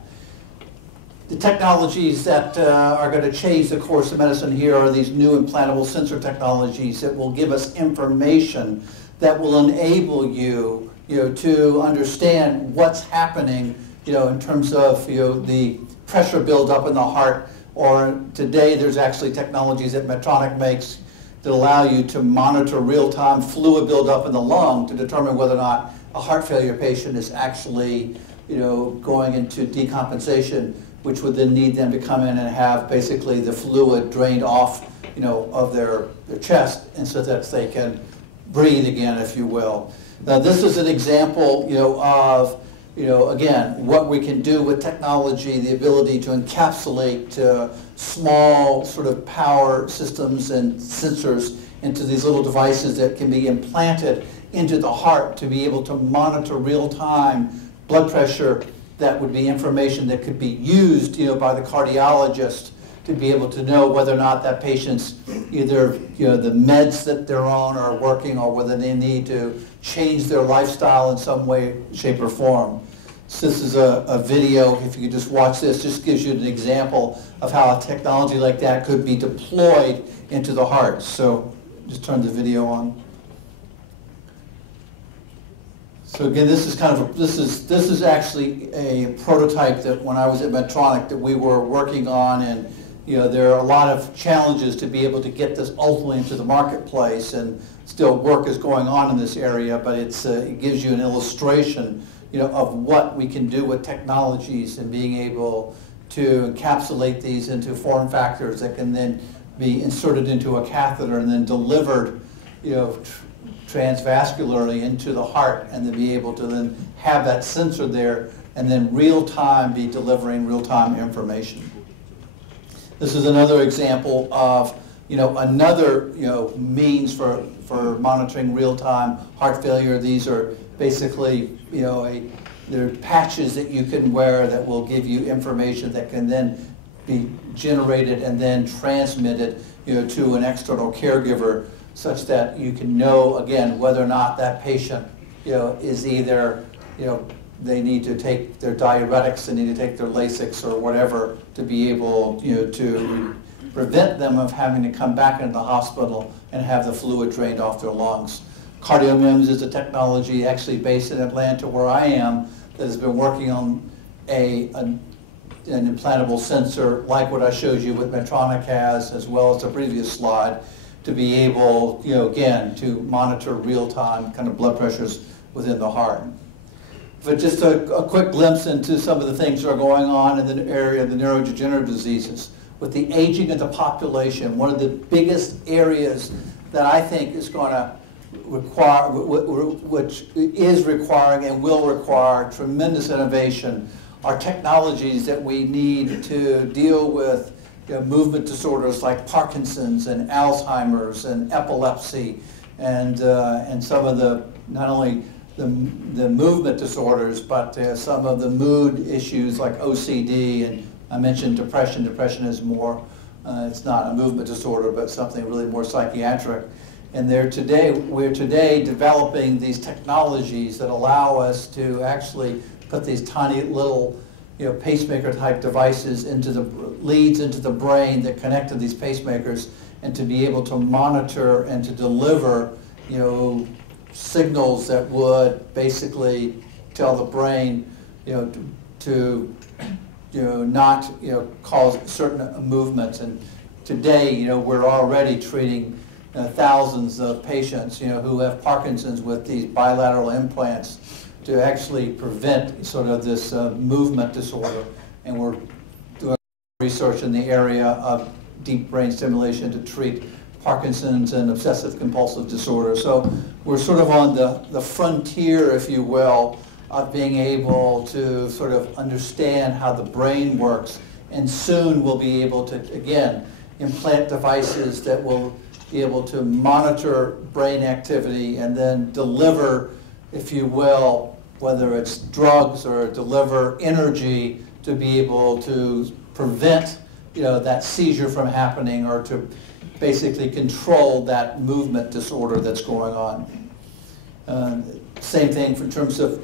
The technologies that are going to change the course of medicine here are these new implantable sensor technologies that will give us information that will enable you, to understand what's happening, in terms of, the pressure buildup in the heart, or today there's actually technologies that Medtronic makes that allow you to monitor real-time fluid buildup in the lung to determine whether or not a heart failure patient is actually, going into decompensation, which would then need them to come in and have basically the fluid drained off, of their chest, and so that they can breathe again, if you will. Now, this is an example, of, again, what we can do with technology, the ability to encapsulate small sort of power systems and sensors into these little devices that can be implanted into the heart to be able to monitor real-time blood pressure. That would be information that could be used, by the cardiologist to be able to know whether or not that patient's either, the meds that they're on are working, or whether they need to change their lifestyle in some way, shape, or form. So this is a video. If you could just watch this, just gives you an example of how a technology like that could be deployed into the heart. So just turn the video on. So again, this is kind of this is actually a prototype that when I was at Medtronic that we were working on, and there are a lot of challenges to be able to get this ultimately into the marketplace, and still work is going on in this area, but it gives you an illustration of what we can do with technologies and being able to encapsulate these into form factors that can then be inserted into a catheter and then delivered, transvascularly into the heart, and to be able to then have that sensor there and then real-time be delivering real-time information. This is another example of another means for monitoring real-time heart failure. These are basically they're patches that you can wear that will give you information that can then be generated and then transmitted to an external caregiver, such that you can know, again, whether or not that patient, is either, they need to take their diuretics, they need to take their Lasix or whatever to be able, to prevent them of having to come back into the hospital and have the fluid drained off their lungs. CardioMEMS is a technology actually based in Atlanta, where I am, that has been working on an implantable sensor like what I showed you with Medtronic has, as well as the previous slide, to be able, again, to monitor real-time kind of blood pressures within the heart. But just a quick glimpse into some of the things that are going on in the area of the neurodegenerative diseases. With the aging of the population, one of the biggest areas that I think is going to require, which is requiring and will require tremendous innovation, are technologies that we need to deal with movement disorders like Parkinson's and Alzheimer's and epilepsy, and some of the, not only the movement disorders, but some of the mood issues like OCD, and I mentioned depression. Depression is more, it's not a movement disorder, but something really more psychiatric. And we're today developing these technologies that allow us to actually put these tiny little pacemaker type devices into the leads into the brain that connect to these pacemakers, and to be able to monitor and to deliver signals that would basically tell the brain to not cause certain movements. And today we're already treating thousands of patients who have Parkinson's with these bilateral implants to actually prevent sort of this movement disorder. And we're doing research in the area of deep brain stimulation to treat Parkinson's and obsessive compulsive disorder. So we're sort of on the frontier, if you will, of being able to sort of understand how the brain works, and soon we'll be able to, again, implant devices that will be able to monitor brain activity and then deliver, if you will, whether it's drugs or deliver energy to be able to prevent that seizure from happening, or to basically control that movement disorder that's going on. Same thing in terms of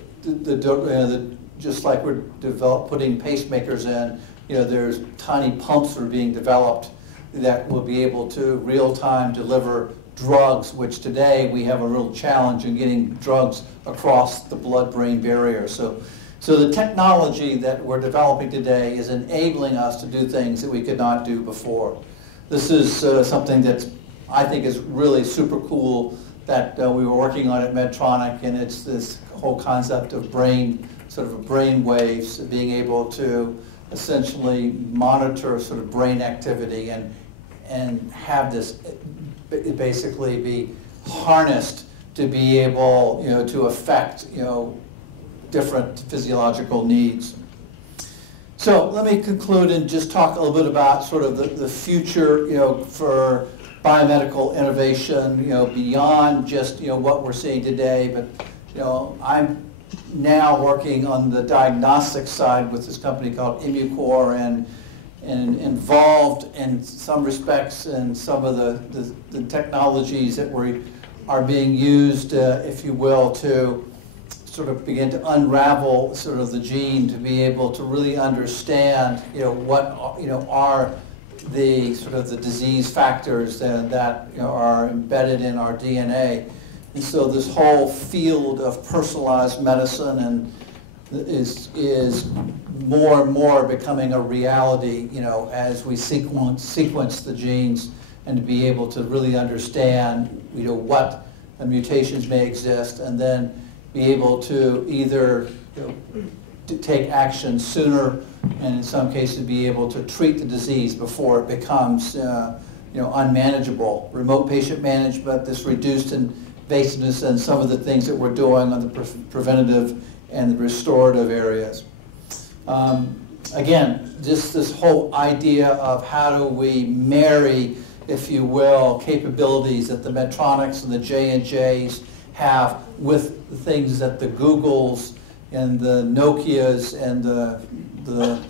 just like we're putting pacemakers in, there's tiny pumps that are being developed that will be able to real-time deliver drugs, which today we have a real challenge in getting drugs across the blood-brain barrier. So So the technology that we're developing today is enabling us to do things that we could not do before. This is something that I think is really super cool that we were working on at Medtronic, and it's this whole concept of sort of brain waves, being able to essentially monitor sort of brain activity and have this basically be harnessed to be able, to affect, different physiological needs. So let me conclude and just talk a little bit about sort of the future, for biomedical innovation, beyond just, what we're seeing today. But, I'm now working on the diagnostic side with this company called Immucor and involved in some respects in some of the technologies that are being used, if you will, to sort of begin to unravel sort of the gene to be able to really understand, what are the sort of the disease factors that are embedded in our DNA. And so this whole field of personalized medicine is more and more becoming a reality, as we sequence the genes and to be able to really understand, what mutations may exist, and then be able to either to take action sooner, and in some cases be able to treat the disease before it becomes unmanageable. Remote patient management, this reduced invasiveness, and some of the things that we're doing on the preventative and the restorative areas. Again, just this whole idea of how do we marry, if you will, capabilities that the Medtronics and the J&Js have with the things that the Googles and the Nokias and the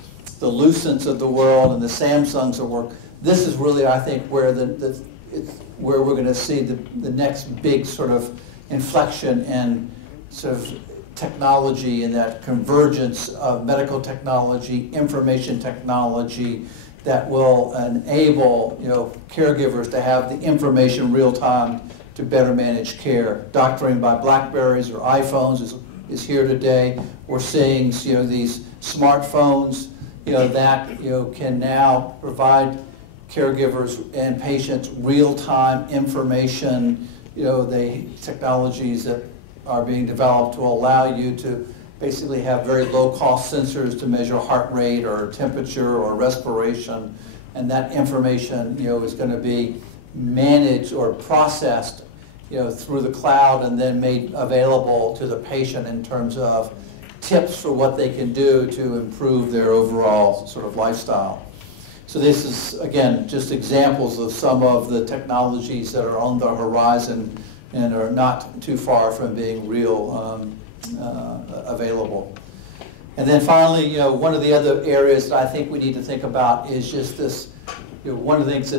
Lucents of the world and the Samsungs of work. This is really, I think, where where we're going to see the next big sort of inflection in sort of technology and that convergence of medical technology, information technology that will enable caregivers to have the information real time to better manage care. Doctoring by Blackberries or iPhones is here today. We're seeing these smartphones that can now provide caregivers and patients real-time information. The technologies that are being developed to allow you to basically have very low-cost sensors to measure heart rate or temperature or respiration, and that information is going to be managed or processed through the cloud and then made available to the patient in terms of tips for what they can do to improve their overall sort of lifestyle. So this is, again, just examples of some of the technologies that are on the horizon and are not too far from being real available. And then finally, one of the other areas that I think we need to think about is just this, one of the things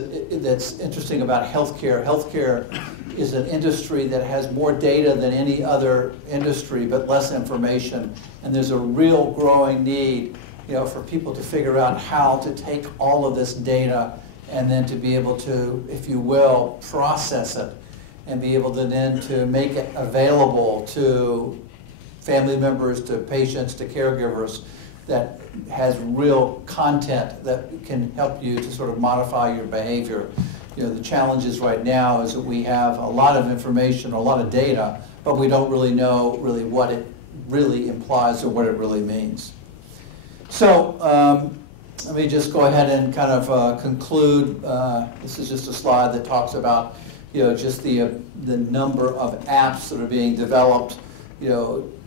that's interesting about healthcare. Healthcare is an industry that has more data than any other industry, but less information. And there's a real growing need, for people to figure out how to take all of this data and then to be able to, if you will, process it and be able to then to make it available to family members, to patients, to caregivers, that has real content that can help you to sort of modify your behavior. The challenges right now is that we have a lot of information, a lot of data, but we don't really know what it really implies or what it really means. So let me just go ahead and kind of conclude. This is just a slide that talks about just the number of apps that are being developed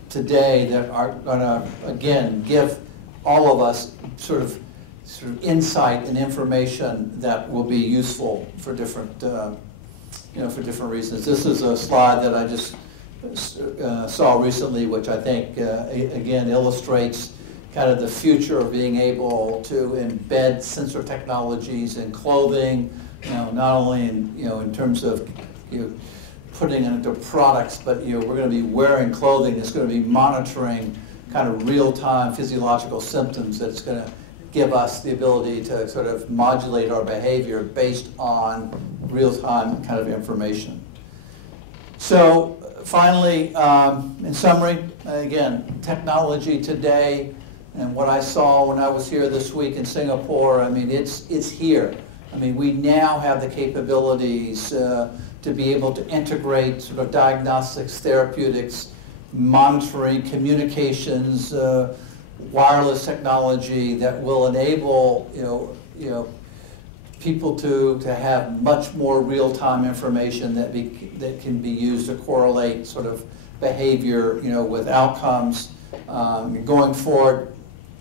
today that are going to, again, give all of us sort of insight and information that will be useful for different for different reasons. This is a slide that I just saw recently, which I think again illustrates kind of the future of being able to embed sensor technologies in clothing, not only in terms of putting it into products, but we're going to be wearing clothing that's going to be monitoring kind of real-time physiological symptoms that's going to give us the ability to sort of modulate our behavior based on real-time kind of information. So finally, in summary, again, technology today and what I saw when I was here this week in Singapore, I mean, it's here. I mean, we now have the capabilities to be able to integrate sort of diagnostics, therapeutics, monitoring, communications, wireless technology that will enable people to have much more real-time information that can be used to correlate sort of behavior, with outcomes. Going forward,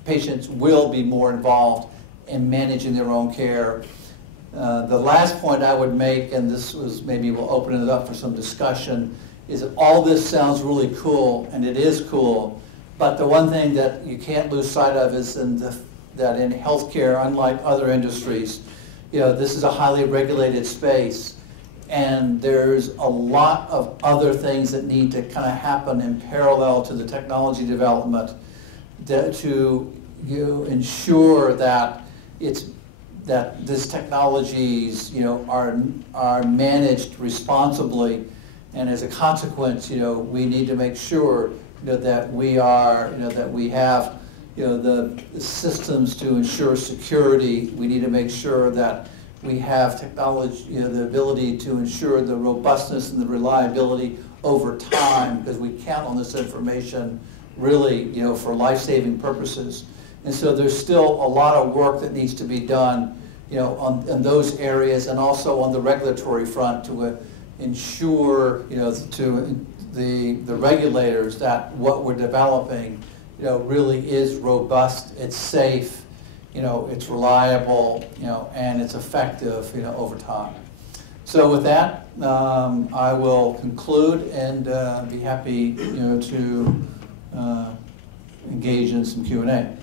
patients will be more involved in managing their own care. The last point I would make, and this was maybe we'll open it up for some discussion, is that all this sounds really cool, and it is cool, but the one thing that you can't lose sight of is that in healthcare, unlike other industries, this is a highly regulated space, and there's a lot of other things that need to kind of happen in parallel to the technology development to ensure that these technologies are managed responsibly, and as a consequence, we need to make sure that we have the systems to ensure security. We need to make sure that we have technology, the ability to ensure the robustness and the reliability over time, because we count on this information really, for life-saving purposes. And so there's still a lot of work that needs to be done, in those areas, and also on the regulatory front to ensure, to the regulators that what we're developing, really is robust, it's safe, it's reliable, and it's effective, over time. So with that, I will conclude and be happy, to engage in some Q&A.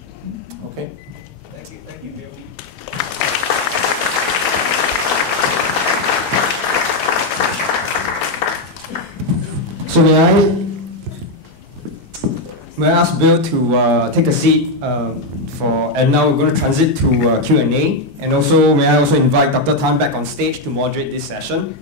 Okay. Thank you, Bill. So may I ask Bill to take a seat and now we're going to transit to Q&A, and also may I also invite Dr. Tan back on stage to moderate this session.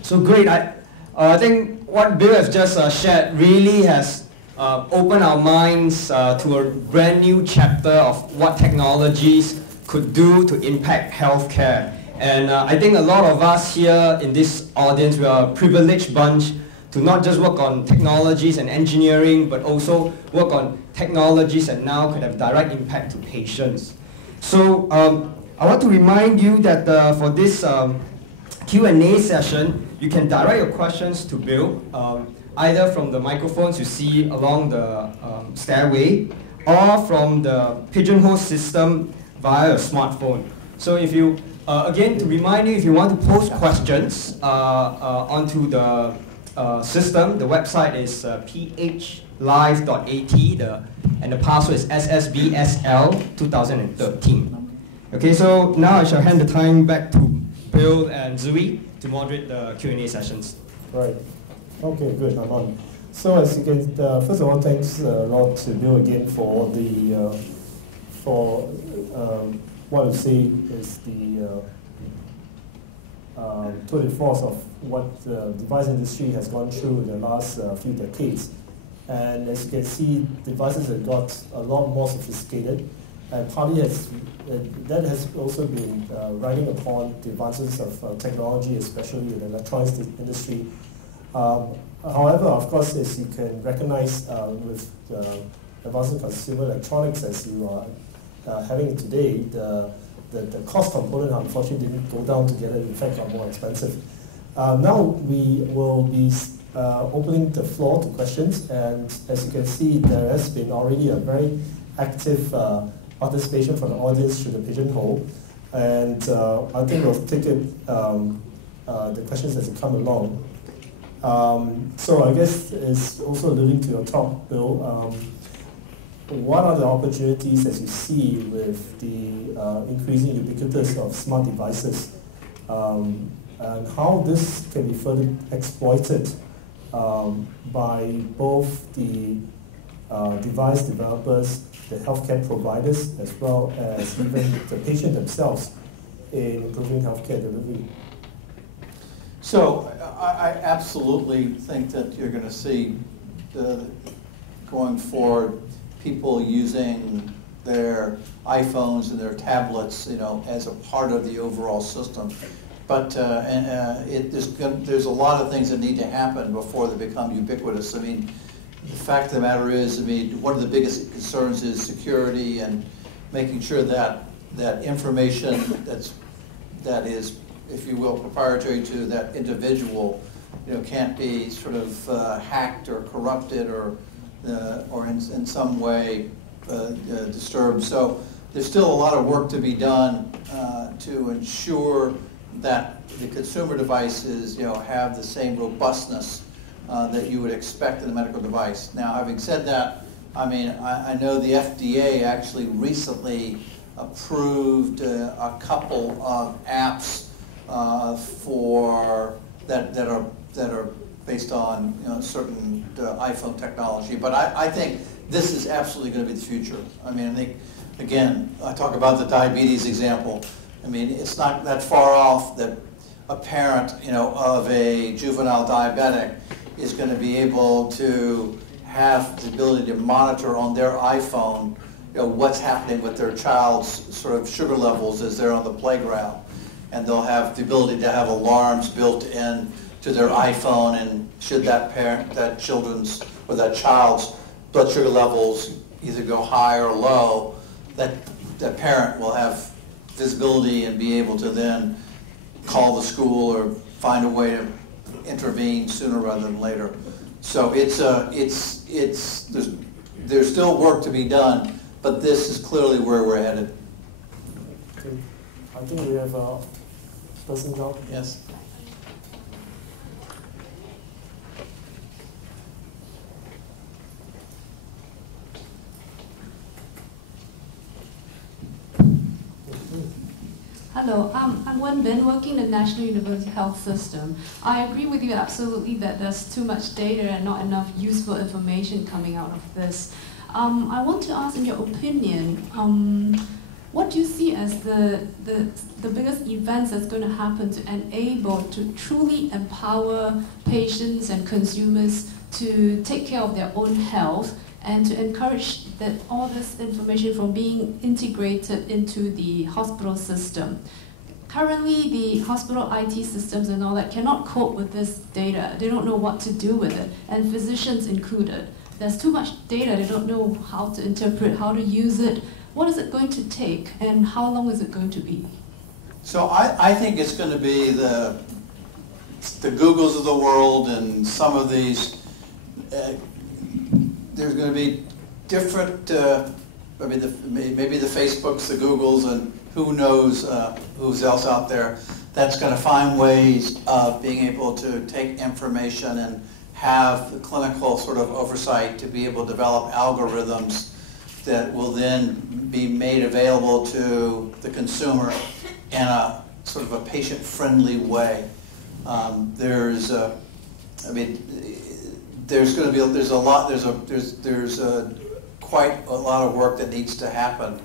So great, I think what Bill has just shared really has opened our minds to a brand new chapter of what technologies could do to impact healthcare. And I think a lot of us here in this audience, we are a privileged bunch to not just work on technologies and engineering, but also work on technologies that now could have direct impact to patients. So I want to remind you that for this Q&A session, you can direct your questions to Bill, either from the microphones you see along the stairway, or from the pigeonhole system via a smartphone. So if you, again, to remind you, if you want to post questions onto the system, the website is phlive.at, and the password is SSB 2013. Okay, so now I shall hand the time back to Bill and Zui to moderate the Q&A sessions. Right. Okay, good. I'm on. So as you can, first of all, thanks a lot to Bill again for the what I say is the tour de force of what the device industry has gone through in the last few decades. And as you can see, devices have got a lot more sophisticated, and partly that has also been riding upon the advances of technology, especially in the electronics industry. However, of course, as you can recognize with advancing consumer electronics as you are having today, the cost component unfortunately didn't go down together, in fact got more expensive. Now we will be opening the floor to questions, and as you can see, there has been already a very active participation from the audience through the pigeonhole, and I think we'll take it, the questions as they come along. So I guess it's also alluding to your talk, Bill. What are the opportunities as you see with the increasing ubiquitous of smart devices, and how this can be further exploited by both the device developers, the healthcare providers, as well as even the patient themselves in improving healthcare delivery? So I absolutely think that you're going to see going forward people using their iPhones and their tablets, as a part of the overall system. But there's a lot of things that need to happen before they become ubiquitous. I mean, the fact of the matter is, one of the biggest concerns is security and making sure that information that is, if you will, proprietary to that individual, can't be sort of hacked or corrupted or in some way disturbed. So there's still a lot of work to be done to ensure that the consumer devices, have the same robustness that you would expect in a medical device. Now, having said that, I know the FDA actually recently approved a couple of apps that are based on certain iPhone technology. But I think this is absolutely going to be the future. I think, again, I talk about the diabetes example. It's not that far off that a parent, of a juvenile diabetic is going to be able to have the ability to monitor on their iPhone, what's happening with their child's sort of sugar levels as they're on the playground. And they'll have the ability to have alarms built in to their iPhone, and should that child's blood sugar levels either go high or low, that parent will have visibility and be able to then call the school or find a way to intervene sooner rather than later. So there's still work to be done, but this is clearly where we're headed. Okay. I think we have a person now. Yes. Hello, I'm Wen Bin, working in the National University Health System. I agree with you absolutely that there's too much data and not enough useful information coming out of this. I want to ask, in your opinion, what do you see as the biggest events that's going to happen to enable, to truly empower patients and consumers to take care of their own health and to encourage that all this information from being integrated into the hospital system? Currently, the hospital IT systems and all that cannot cope with this data. They don't know what to do with it, and physicians included. There's too much data, they don't know how to interpret, how to use it. What is it going to take, and how long is it going to be? So I think it's going to be the Googles of the world and some of these. There's going to be different, maybe the Facebooks, the Googles, and who knows who's else out there that's going to find ways of being able to take information and have the clinical sort of oversight to be able to develop algorithms that will then be made available to the consumer in a sort of a patient-friendly way. There's quite a lot of work that needs to happen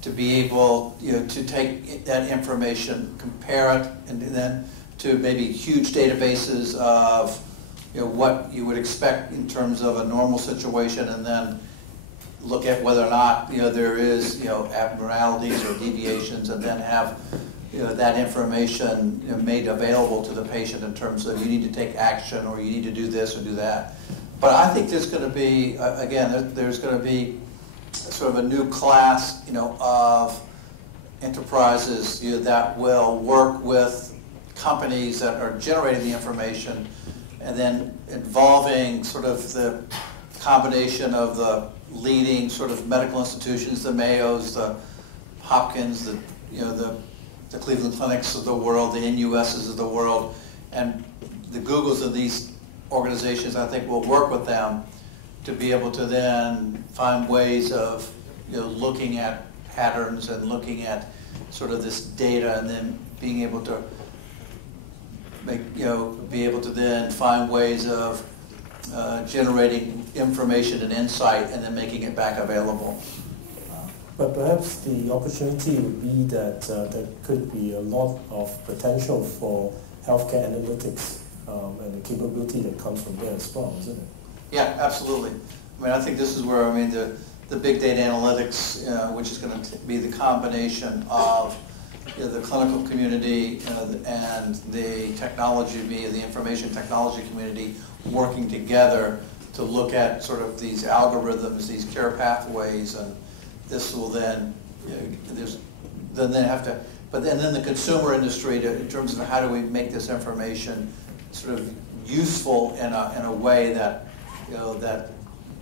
to be able, to take that information, compare it, and then to maybe huge databases of, what you would expect in terms of a normal situation, and then look at whether or not, there is, abnormalities or deviations, and then have, that information made available to the patient in terms of you need to take action, or you need to do this or do that. But I think there's going to be, again, there's going to be sort of a new class, of enterprises that will work with companies that are generating the information, and then involving sort of the combination of the leading sort of medical institutions, the Mayos, the Hopkins, the Cleveland Clinics of the world, the NUSs of the world, and the Googles of these organizations. I think will work with them to be able to then find ways of looking at patterns and looking at sort of this data, and then being able to be able to then find ways of generating information and insight, and then making it back available. But perhaps the opportunity would be that there could be a lot of potential for healthcare analytics and the capability that comes from there as well, isn't it? Yeah, absolutely. I mean, I think this is where, I mean, the big data analytics, which is going to be the combination of the clinical community and the technology, the information technology community working together to look at sort of these algorithms, these care pathways, and this will then, then they have to, but then the consumer industry in terms of how do we make this information sort of useful in a way that, that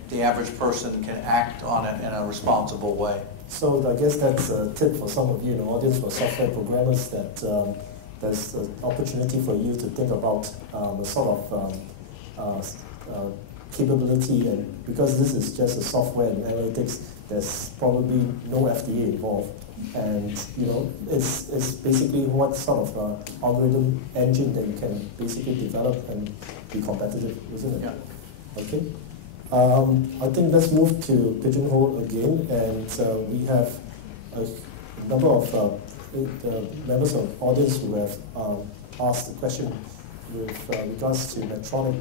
the average person can act on it in a responsible way. So I guess that's a tip for some of you in the audience for software programmers that there's an opportunity for you to think about a sort of capability, and because this is just a software and analytics, there's probably no FDA involved, and it's basically what sort of algorithm engine that you can basically develop and be competitive, isn't it? Yeah. Okay. I think let's move to Pigeonhole again, and we have a number of members of the audience who have asked the question with regards to electronic.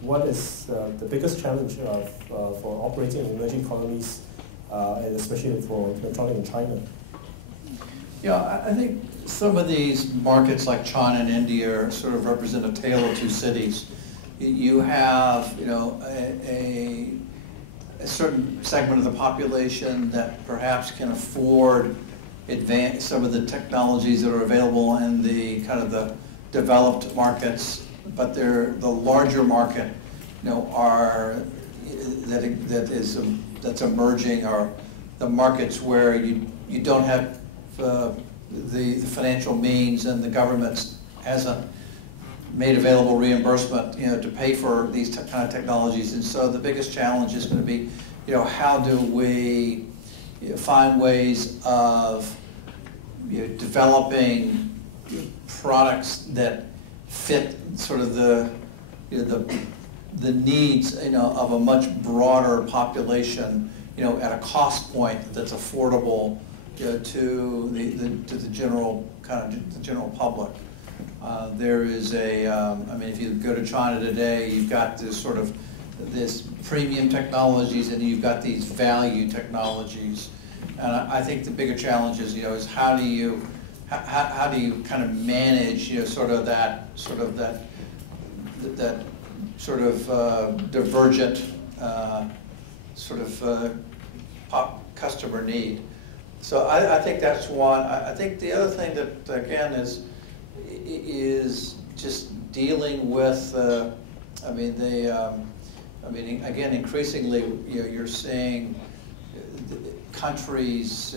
What is the biggest challenge for operating in emerging economies, and especially for electronic in China? Yeah, I think some of these markets like China and India sort of represent a tale of two cities. You have, a certain segment of the population that perhaps can afford some of the technologies that are available in the kind of the developed markets, but the larger market, that's emerging are the markets where you don't have the financial means, and the government hasn't made available reimbursement, to pay for these kind of technologies. And so the biggest challenge is going to be, how do we find ways of developing products that fit sort of the needs, of a much broader population, at a cost point that's affordable, to the general the general public. There is I mean, if you go to China today, you've got this premium technologies, and you've got these value technologies. And I think the bigger challenge is, is how do you kind of manage, that divergent customer need. So I think that's one. I think the other thing that, again, is just dealing with, again, increasingly, you're seeing countries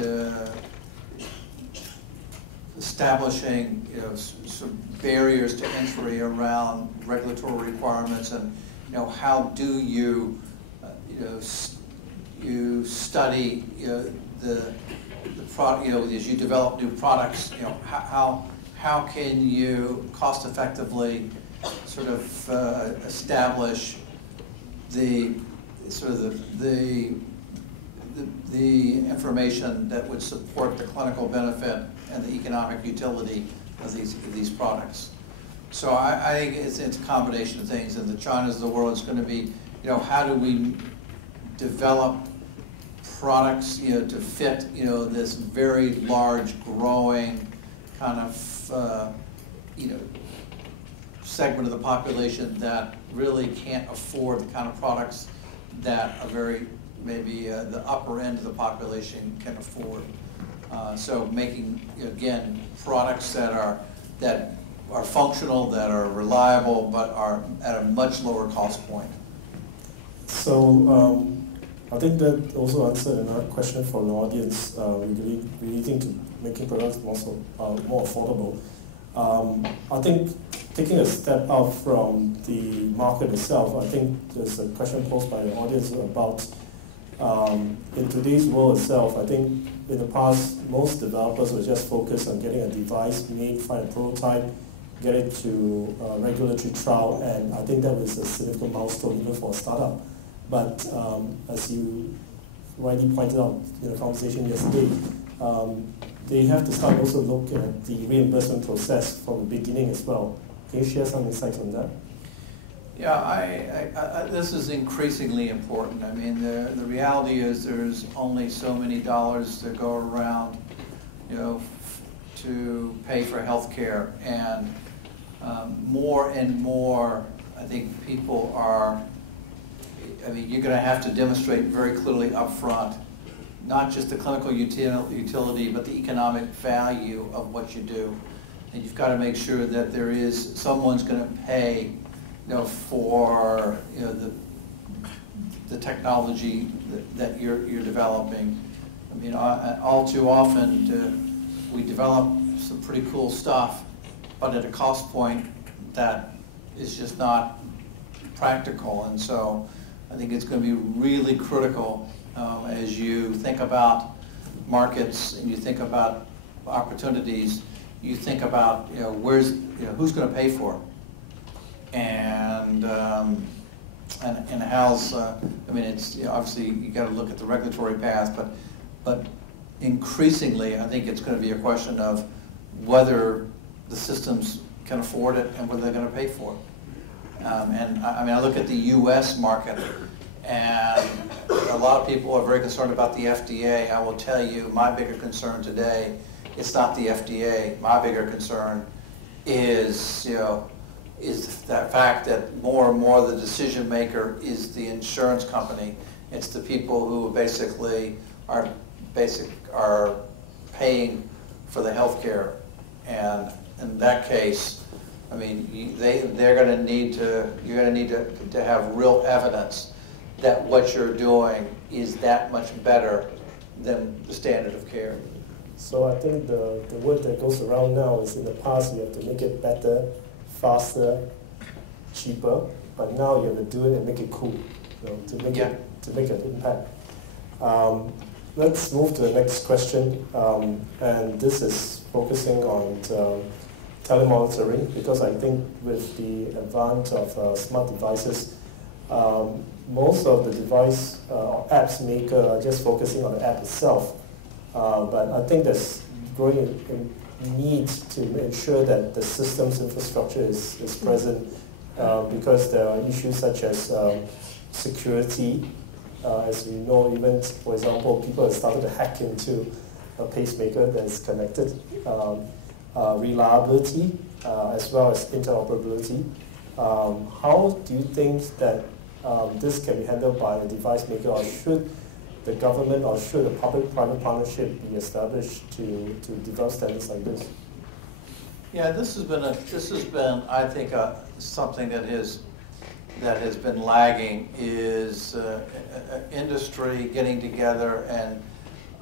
establishing, some barriers to entry around regulatory requirements, and how do you, you study the product, as you develop new products, how can you cost effectively sort of establish the information that would support the clinical benefit and the economic utility of these products. So I think it's a combination of things, and the China's of the world is going to be, how do we develop products, to fit, this very large, growing kind of, segment of the population that really can't afford the kind of products that maybe the upper end of the population can afford. So making, again, products that are functional, that are reliable, but are at a much lower cost point. So I think that also answered another question from the audience relating to making products more affordable. I think taking a step out from the market itself, I think there's a question posed by the audience about in today's world itself. I think in the past, most developers were just focused on getting a device made, find a prototype, get it to regulatory trial, and I think that was a significant milestone even for a startup. But as you rightly pointed out in the conversation yesterday, they have to start also look at the reimbursement process from the beginning as well. Can you share some insights on that? Yeah, this is increasingly important. I mean, the reality is there's only so many dollars to go around, you know, to pay for health care. And more and more, I think people are, I mean, you're going to have to demonstrate very clearly up front, not just the clinical utility, but the economic value of what you do. And you've got to make sure that there is, someone's going to pay, you know, for, you know, the technology that you're developing. I mean, all too often we develop some pretty cool stuff, but at a cost point that is just not practical. And so I think it's going to be really critical as you think about markets and you think about opportunities. You think about, you know, who's going to pay for it, and how's I mean, it's, you know, obviously you got to look at the regulatory path, but increasingly I think it's going to be a question of whether the systems can afford it and whether they're going to pay for it. And I mean, I look at the U.S. market, and a lot of people are very concerned about the FDA. I will tell you, my bigger concern today, it's not the FDA. My bigger concern is, you know, is that fact that more and more the decision maker is the insurance company. It's the people who basically are paying for the health care. And in that case, I mean, they're going to need to, you're going to need to have real evidence that what you're doing is that much better than the standard of care. So I think the word that goes around now is, in the past you have to make it better, faster, cheaper, but now you have to do it and make it cool, you know, to make an impact. Let's move to the next question, and this is focusing on telemonitoring, because I think with the advent of smart devices, most of the device apps maker are just focusing on the app itself. But I think there's growing need to ensure that the system's infrastructure is present, because there are issues such as security. As we know, even, for example, people have started to hack into a pacemaker that's connected. Reliability, as well as interoperability. How do you think that this can be handled by a device maker, or should the government or should a public-private partnership be established to develop standards like this? Yeah, this has been I think something that has been lagging, is industry getting together and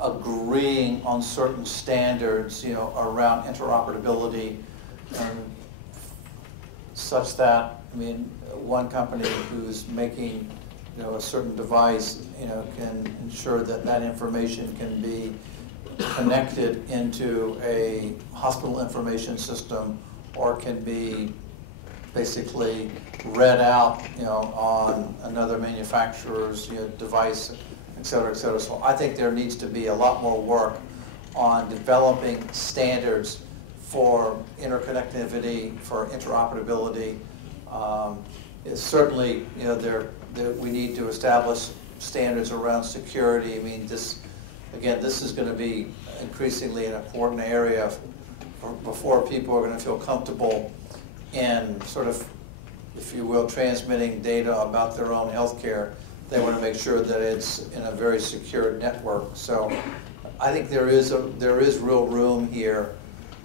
agreeing on certain standards, you know, around interoperability, and such that, I mean, one company who's making, you know, a certain device, you know, can ensure that that information can be connected into a hospital information system, or can be basically read out, you know, on another manufacturer's, you know, device, et cetera, et cetera. So I think there needs to be a lot more work on developing standards for interconnectivity, for interoperability. It's certainly, you know, we need to establish standards around security. I mean, this is going to be increasingly an important area before people are going to feel comfortable in sort of, if you will, transmitting data about their own health care. They want to make sure that it's in a very secure network. So I think there is real room here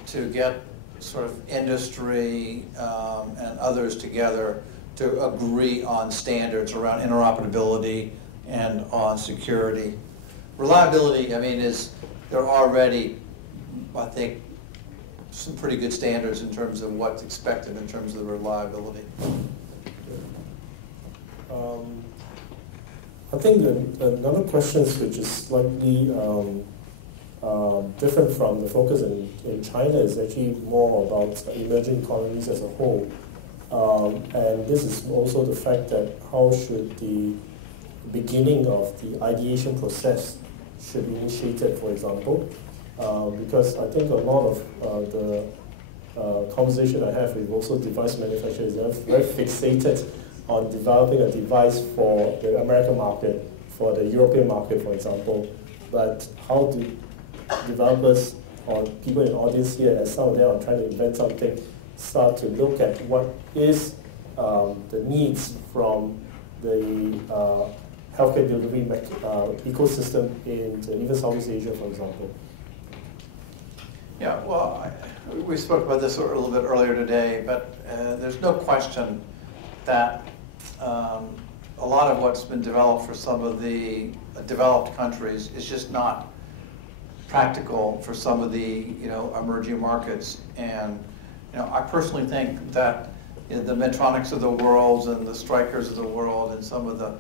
to get sort of industry and others together to agree on standards around interoperability and on security. Reliability, I mean, there are already, I think, some pretty good standards in terms of what's expected in terms of the reliability. I think another question which is slightly different from the focus in China is actually more about emerging economies as a whole. And this is also the fact that how should the beginning of the ideation process should be initiated, for example. because I think a lot of the conversation I have with also device manufacturers are very fixated on developing a device for the American market, for the European market, for example. But how do developers or people in the audience here, as some of them are trying to invent something, start to look at what is the needs from the healthcare delivery ecosystem in even Southeast Asia, for example? Yeah, well, we spoke about this a little bit earlier today, but there's no question that a lot of what's been developed for some of the developed countries is just not practical for some of the emerging markets. And I personally think that the Medtronics of the world and the Strykers of the world and some of the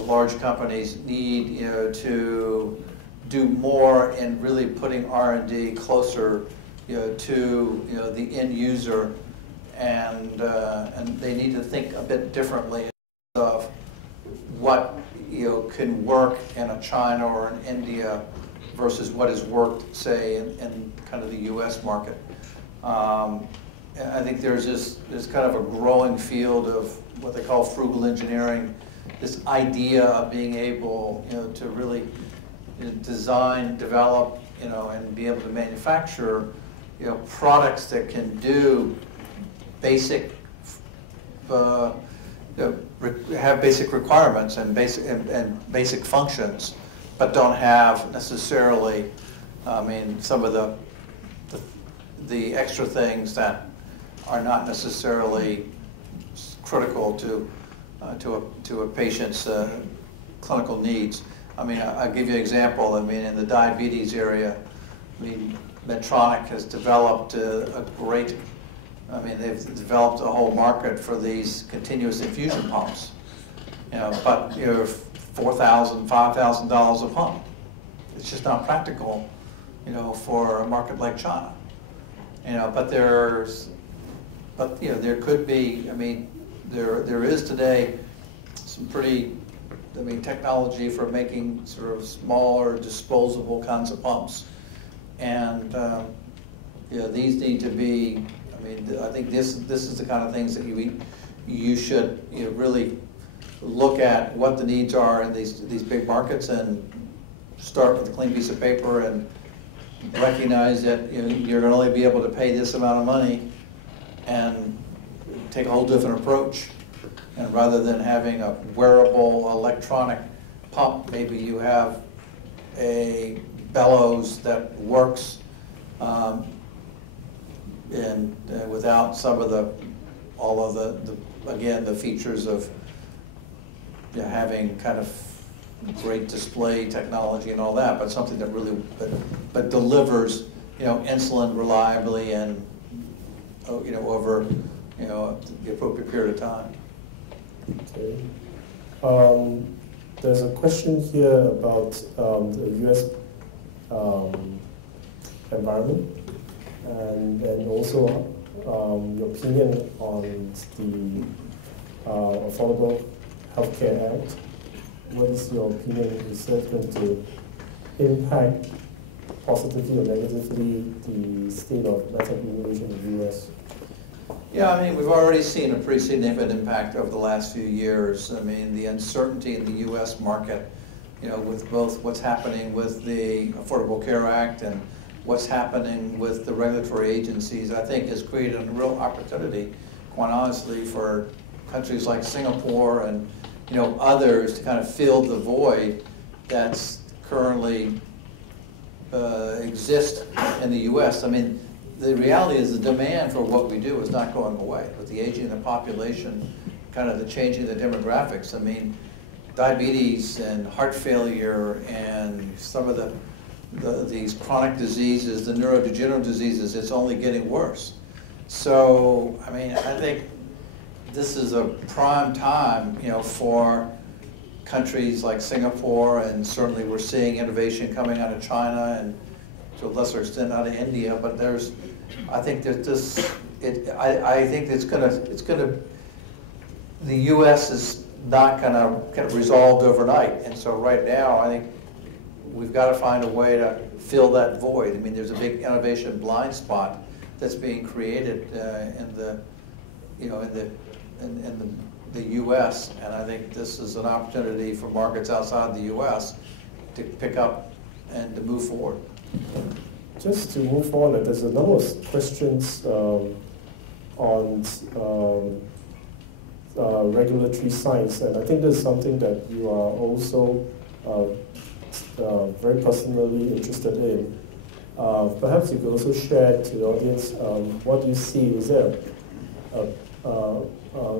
large companies need to do more in really putting R&D closer to the end user, and they need to think a bit differently of what can work in a China or an India versus what has worked, say, in kind of the U.S. market. I think there's kind of a growing field of what they call frugal engineering, this idea of being able to really design, develop, and be able to manufacture products that can do basic have basic requirements and basic functions, but don't have necessarily, some of the extra things that are not necessarily critical to a patient's clinical needs. I'll give you an example. In the diabetes area, Medtronic has developed a great, they've developed a whole market for these continuous infusion pumps. But $4,000, $5,000 a pump. It's just not practical, for a market like China. But there could be. There is today some pretty, technology for making sort of smaller, disposable kinds of pumps, and these need to be. I think this is the kind of things that you should really look at what the needs are in these big markets, and start with a clean piece of paper and recognize that you're going to only be able to pay this amount of money, and take a whole different approach. And rather than having a wearable electronic pump, maybe you have a bellows that works and without some of all of the features of having kind of great display technology and all that, but something that really but delivers insulin reliably and over the appropriate period of time. Okay. There's a question here about the U.S. Environment, and also your opinion on the Affordable Healthcare Act. What is your opinion? Is that going to impact positively or negatively the state of medtech innovation in the U.S.? Yeah, we've already seen a pretty significant impact over the last few years. The uncertainty in the U.S. market, with both what's happening with the Affordable Care Act and what's happening with the regulatory agencies, I think has created a real opportunity, quite honestly, for countries like Singapore and others to kind of fill the void that's currently exists in the U.S. The reality is the demand for what we do is not going away. With the aging of the population, kind of the changing of the demographics, diabetes and heart failure and some of these chronic diseases, the neurodegenerative diseases, it's only getting worse. So, I think this is a prime time, for countries like Singapore, and certainly we're seeing innovation coming out of China and to a lesser extent out of India. But I think that I think it's gonna. The U.S. is not gonna get resolved overnight, and so right now I think we've got to find a way to fill that void. I mean, there's a big innovation blind spot that's being created in the U.S., and I think this is an opportunity for markets outside the U.S. to pick up and to move forward. Just to move on, there's a number of questions on regulatory science, and I think this is something that you are also very personally interested in. Perhaps you could also share to the audience what you see. Is there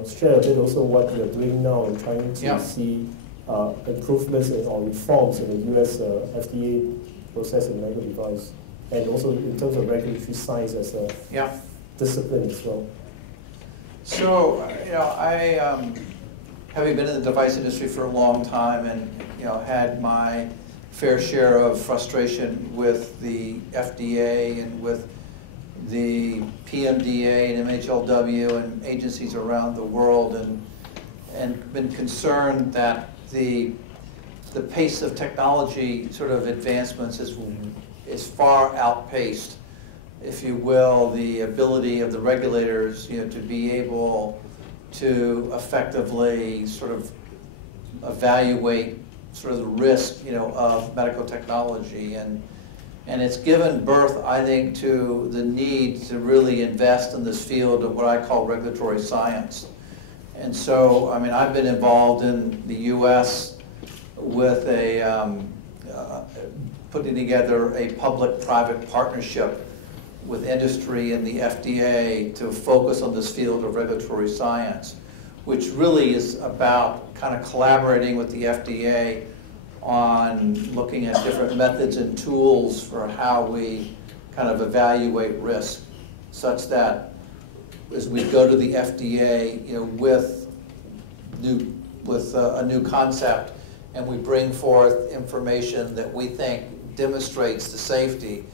share a bit also what you're doing now and trying to see improvements or reforms in the US FDA process and medical device, and also in terms of regulatory science as a discipline as well. So, I, having been in the device industry for a long time and, had my fair share of frustration with the FDA and with the PMDA and MHLW and agencies around the world, and been concerned that the pace of technology sort of advancements is far outpaced, if you will, the ability of the regulators, to be able to effectively sort of evaluate sort of the risk, of medical technology, and it's given birth, I think, to the need to really invest in this field of what I call regulatory science. And so, I mean, I've been involved in the U.S. with putting together a public-private partnership with industry and the FDA to focus on this field of regulatory science, which really is about kind of collaborating with the FDA on looking at different methods and tools for how we kind of evaluate risk, such that as we go to the FDA, with a new concept, and we bring forth information that we think demonstrates the safety,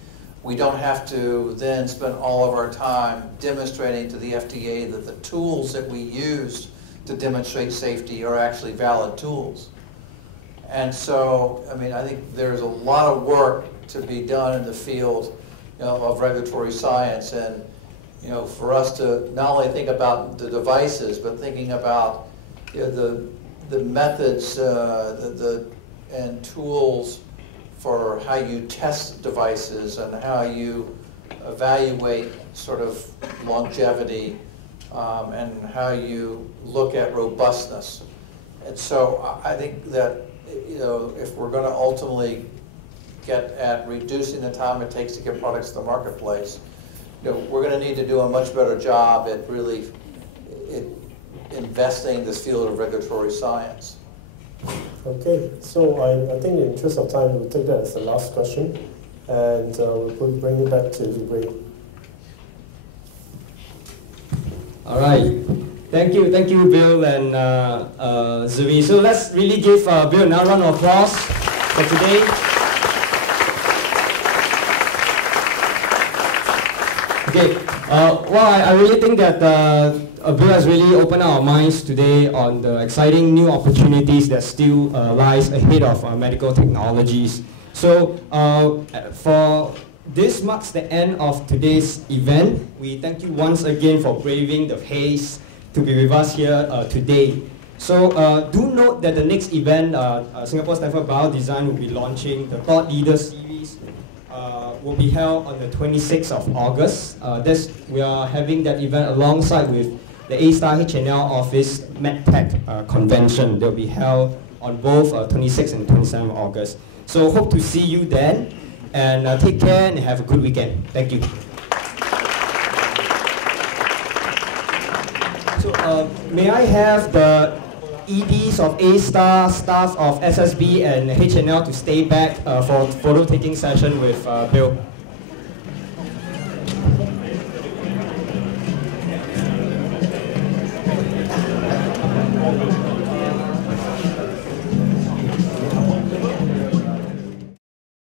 we don't have to then spend all of our time demonstrating to the FDA that the tools that we use to demonstrate safety are actually valid tools. And so, I mean, I think there's a lot of work to be done in the field of regulatory science, and for us to not only think about the devices, but thinking about the methods and tools for how you test devices and how you evaluate sort of longevity and how you look at robustness. And so I think that if we're going to ultimately get at reducing the time it takes to get products to the marketplace, we're going to need to do a much better job at really investing in this field of regulatory science. Okay, so I think in the interest of time, we'll take that as the last question, and we'll bring it back to Ray. All right. Thank you, Bill and Zui. So let's really give Bill another round of applause for today. Okay. I really think that Bill has really opened our minds today on the exciting new opportunities that still lies ahead of medical technologies. So for this marks the end of today's event. We thank you once again for braving the haze to be with us here today. So do note that the next event, Singapore Stanford Biodesign will be launching the Thought Leader Series. Will be held on the 26th of August. We are having that event alongside with the A-Star H&L Office MedTech Convention. They'll be held on both 26th and 27th of August. So hope to see you then, and take care and have a good weekend. Thank you. So may I have the EDs of A-Star, staff of SSB and H&L to stay back for photo taking session with Bill.